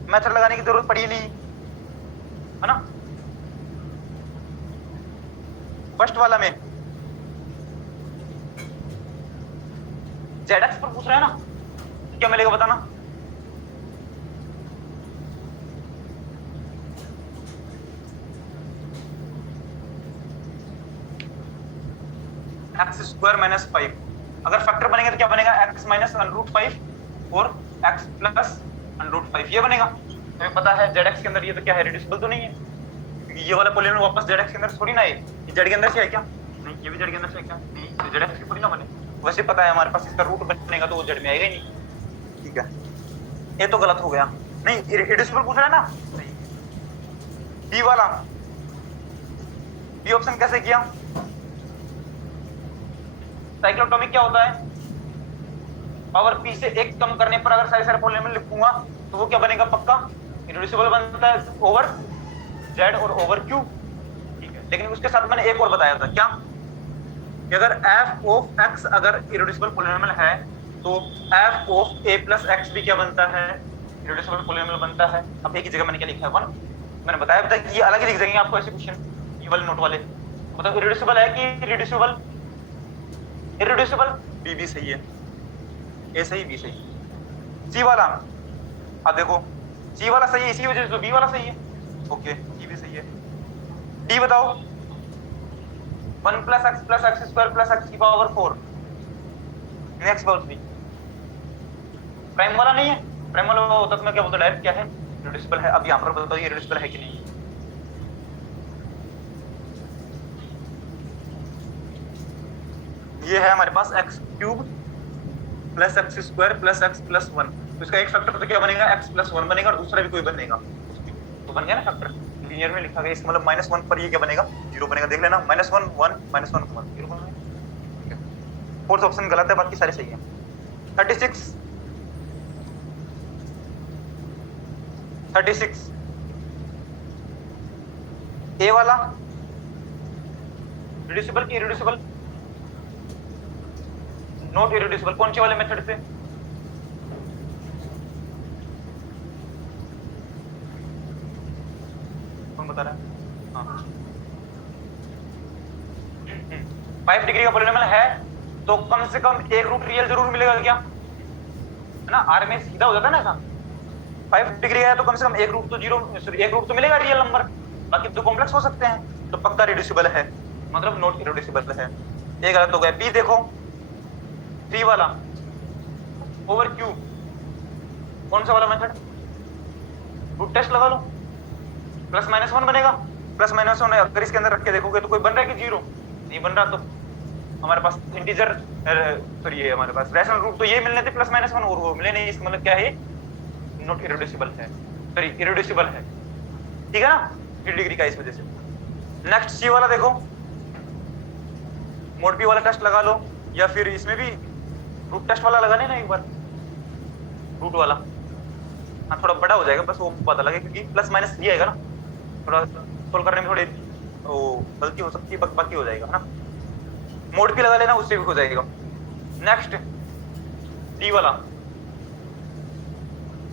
मेथड लगाने की जरूरत पड़ी नहीं, है ना? फर्स्ट वाला में zx पर पूछ रहा है ना, क्या मिलेगा बताना? एक्स स्क्वायर माइनस 5, अगर फैक्टर बनेगा तो क्या बनेगा? x माइनस अंडर 5 और x प्लस अंडर 5, ये बनेगा। हमें पता है zx के अंदर ये तो क्या है, रिड्यूसिबल तो नहीं है, क्योंकि ये वाला पोलिनोमियल वापस zx के अंदर थोड़ी ना है। ये z के अंदर से है क्या? नहीं, ये भी z के अंदर से है क्या? नहीं, तो zx की थोड़ी ना बने। वैसे पता है हमारे पास इसका रूट बनेगा तो वो z में आएगा ही नहीं, ठीक है? ये तो गलत हो गया, नहीं रिड्यूसिबल पूछ रहा है ना। बी वाला, बी ऑप्शन कैसे किया? साइक्लोटॉमिक क्या होता है? पावर p से एक कम करने पर अगर सारे पोलिनोमियल लिखूंगा तो वो क्या बनेगा? पक्का इररिड्यूसिबल बनता है ओवर z और ओवर q, ठीक है? लेकिन उसके साथ मैंने एक और बताया था, क्या कि अगर f ऑफ x अगर इररिड्यूसिबल पोलिनोमियल है तो f of a plus x भी क्या बनता है? इररिड्यूसिबल पोलिनोमियल बनता है। अब एक ही जगह मैंने क्या लिखा है? 1। मैंने बताया कि ये अलग ही लिख देंगे आपको ऐसे क्वेश्चन, ये वाले नोट वाले। मतलब इररिड्यूसिबल है कि रिड्यूसिबल? इररिड्यूसिबल, बी भी सही है, ए सही, बी सही। सी वाला, अब देखो सी वाला सही है, इसी वजह से तो बी वाला सही है। ओके, सी भी सही है। डी बताओ। 1 plus X square plus x की पावर 4 नेक्स्ट पावर 3, प्राइम वाला नहीं है। प्राइम वाला होता तो मैं क्या बोलता डायरेक्ट क्या है? इररिड्यूसिबल है। अब यहाँ पर बताओ ये इररिड्यूसिबल है कि नहीं? ये है हमारे पास X cube plus X square plus X plus 1, तो इसका एक फैक्टर तो क्या बनेगा? एक्स प्लस 1 बनेगा, और दूसरा भी कोई बनेगा तो बन गया ना फैक्टर। लीनियर में लिखा गया, इसका मतलब -1 पर ये क्या बनेगा? 0 बनेगा। देख लेना, -1 1 -1 1 0 बनेगा, ठीक है? फोर्थ ऑप्शन गलत है, बाकी सारे सही हैं। 36 ए वाला रिड्यूसिबल की इररिड्यूसिबल? Not irreducible. कौन से वाले मेथड से? कौन बता रहा है? हाँ, 5 डिग्री का पॉलिनोमियल है तो कम से कम एक रूट रियल जरूर मिलेगा क्या? है ना, आर में सीधा हो जाता है ना ऐसा। 5 डिग्री है तो कम से कम एक रूट तो एक रूट तो मिलेगा रियल नंबर, बाकी तो कॉम्प्लेक्स हो सकते हैं, तो पक्का रिड्यूसिबल है, मतलब नॉट इररिड्यूसिबल है। ये गलत हो गया। बी देखो, 3 वाला ओवर क्यू, कौन सा वाला मेथड? रूट टेस्ट लगा लो, प्लस माइनस 1 बनेगा। प्लस माइनस 1 अगर इसके अंदर रख के देखोगे तो कोई बन रहा है कि 0? नहीं बन रहा। तो हमारे पास इंटीजर सॉरी ये हमारे पास रैशनल रूट तो ये मिलने थे प्लस माइनस 1, और वो मिले नहीं। इसका मतलब क्या है? नॉट इररिड्यूसिबल है, सॉरी इररिड्यूसिबल है, ठीक है ना? 3 डिग्री का इस वजह से। नेक्स्ट सी वाला देखो, मोड पी वाला टेस्ट लगा लो, या फिर इसमें भी रूट टेस्ट वाला लगाने ना एक बार, रूट वाला। हाँ, थोड़ा बड़ा हो जाएगा बस, वो पता लगे, क्योंकि प्लस माइनस दिया आएगा ना, थोड़ा सोल्व करने में थोड़ी वो गलती हो सकती है, बाकी हो जाएगा ना। मोड पी लगा लेना, उससे भी हो जाएगा। नेक्स्ट डी वाला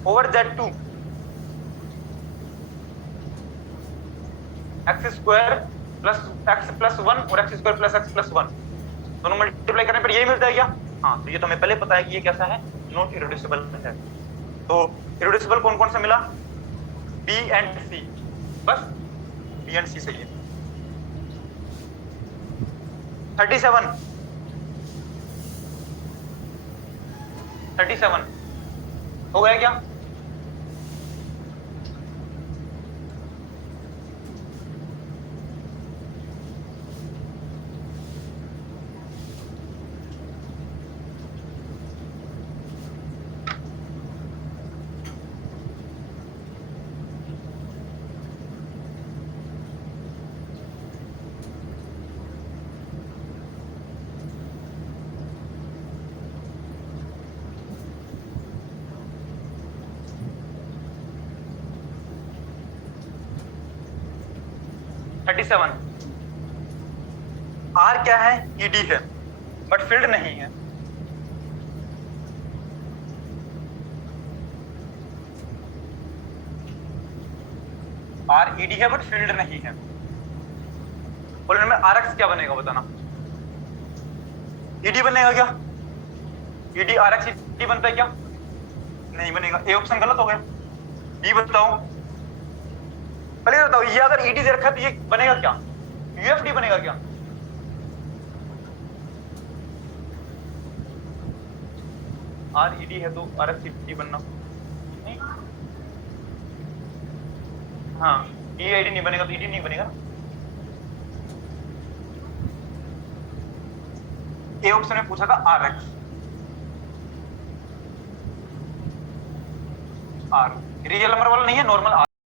over z2 x square plus X plus 1 और x square plus X plus 1 दोनों मल्टीप्लाई करने पर यही मिलता है क्या? हाँ, तो ये तो हमें पहले पता है कि ये कैसा है? नॉट इररिड्यूसिबल है। तो इररिड्यूसिबल कौन कौन सा मिला? बी एंड सी, बस बी एंड सी सही है। 37 हो गया क्या? 37। आर क्या है? ईडी है बट फील्ड नहीं है। आर ईडी है बट फील्ड नहीं है। बोले में आर एक्स क्या बनेगा बताना। ईडी बनेगा क्या? ईडी आर एक्स ईडी बनता है क्या? नहीं बनेगा। ए ऑप्शन गलत हो गया। बी बताओ, पहले बताओ ये अगर ईडी दे रखा है तो ये बनेगा क्या? यूएफडी बनेगा क्या? आर ईडी है तो आर एक्स ईडी बनना नहीं। हाँ ई आईडी नहीं बनेगा तो ईडी नहीं बनेगा। ए ऑप्शन में पूछा था R X, R real number वाला नहीं है, नॉर्मल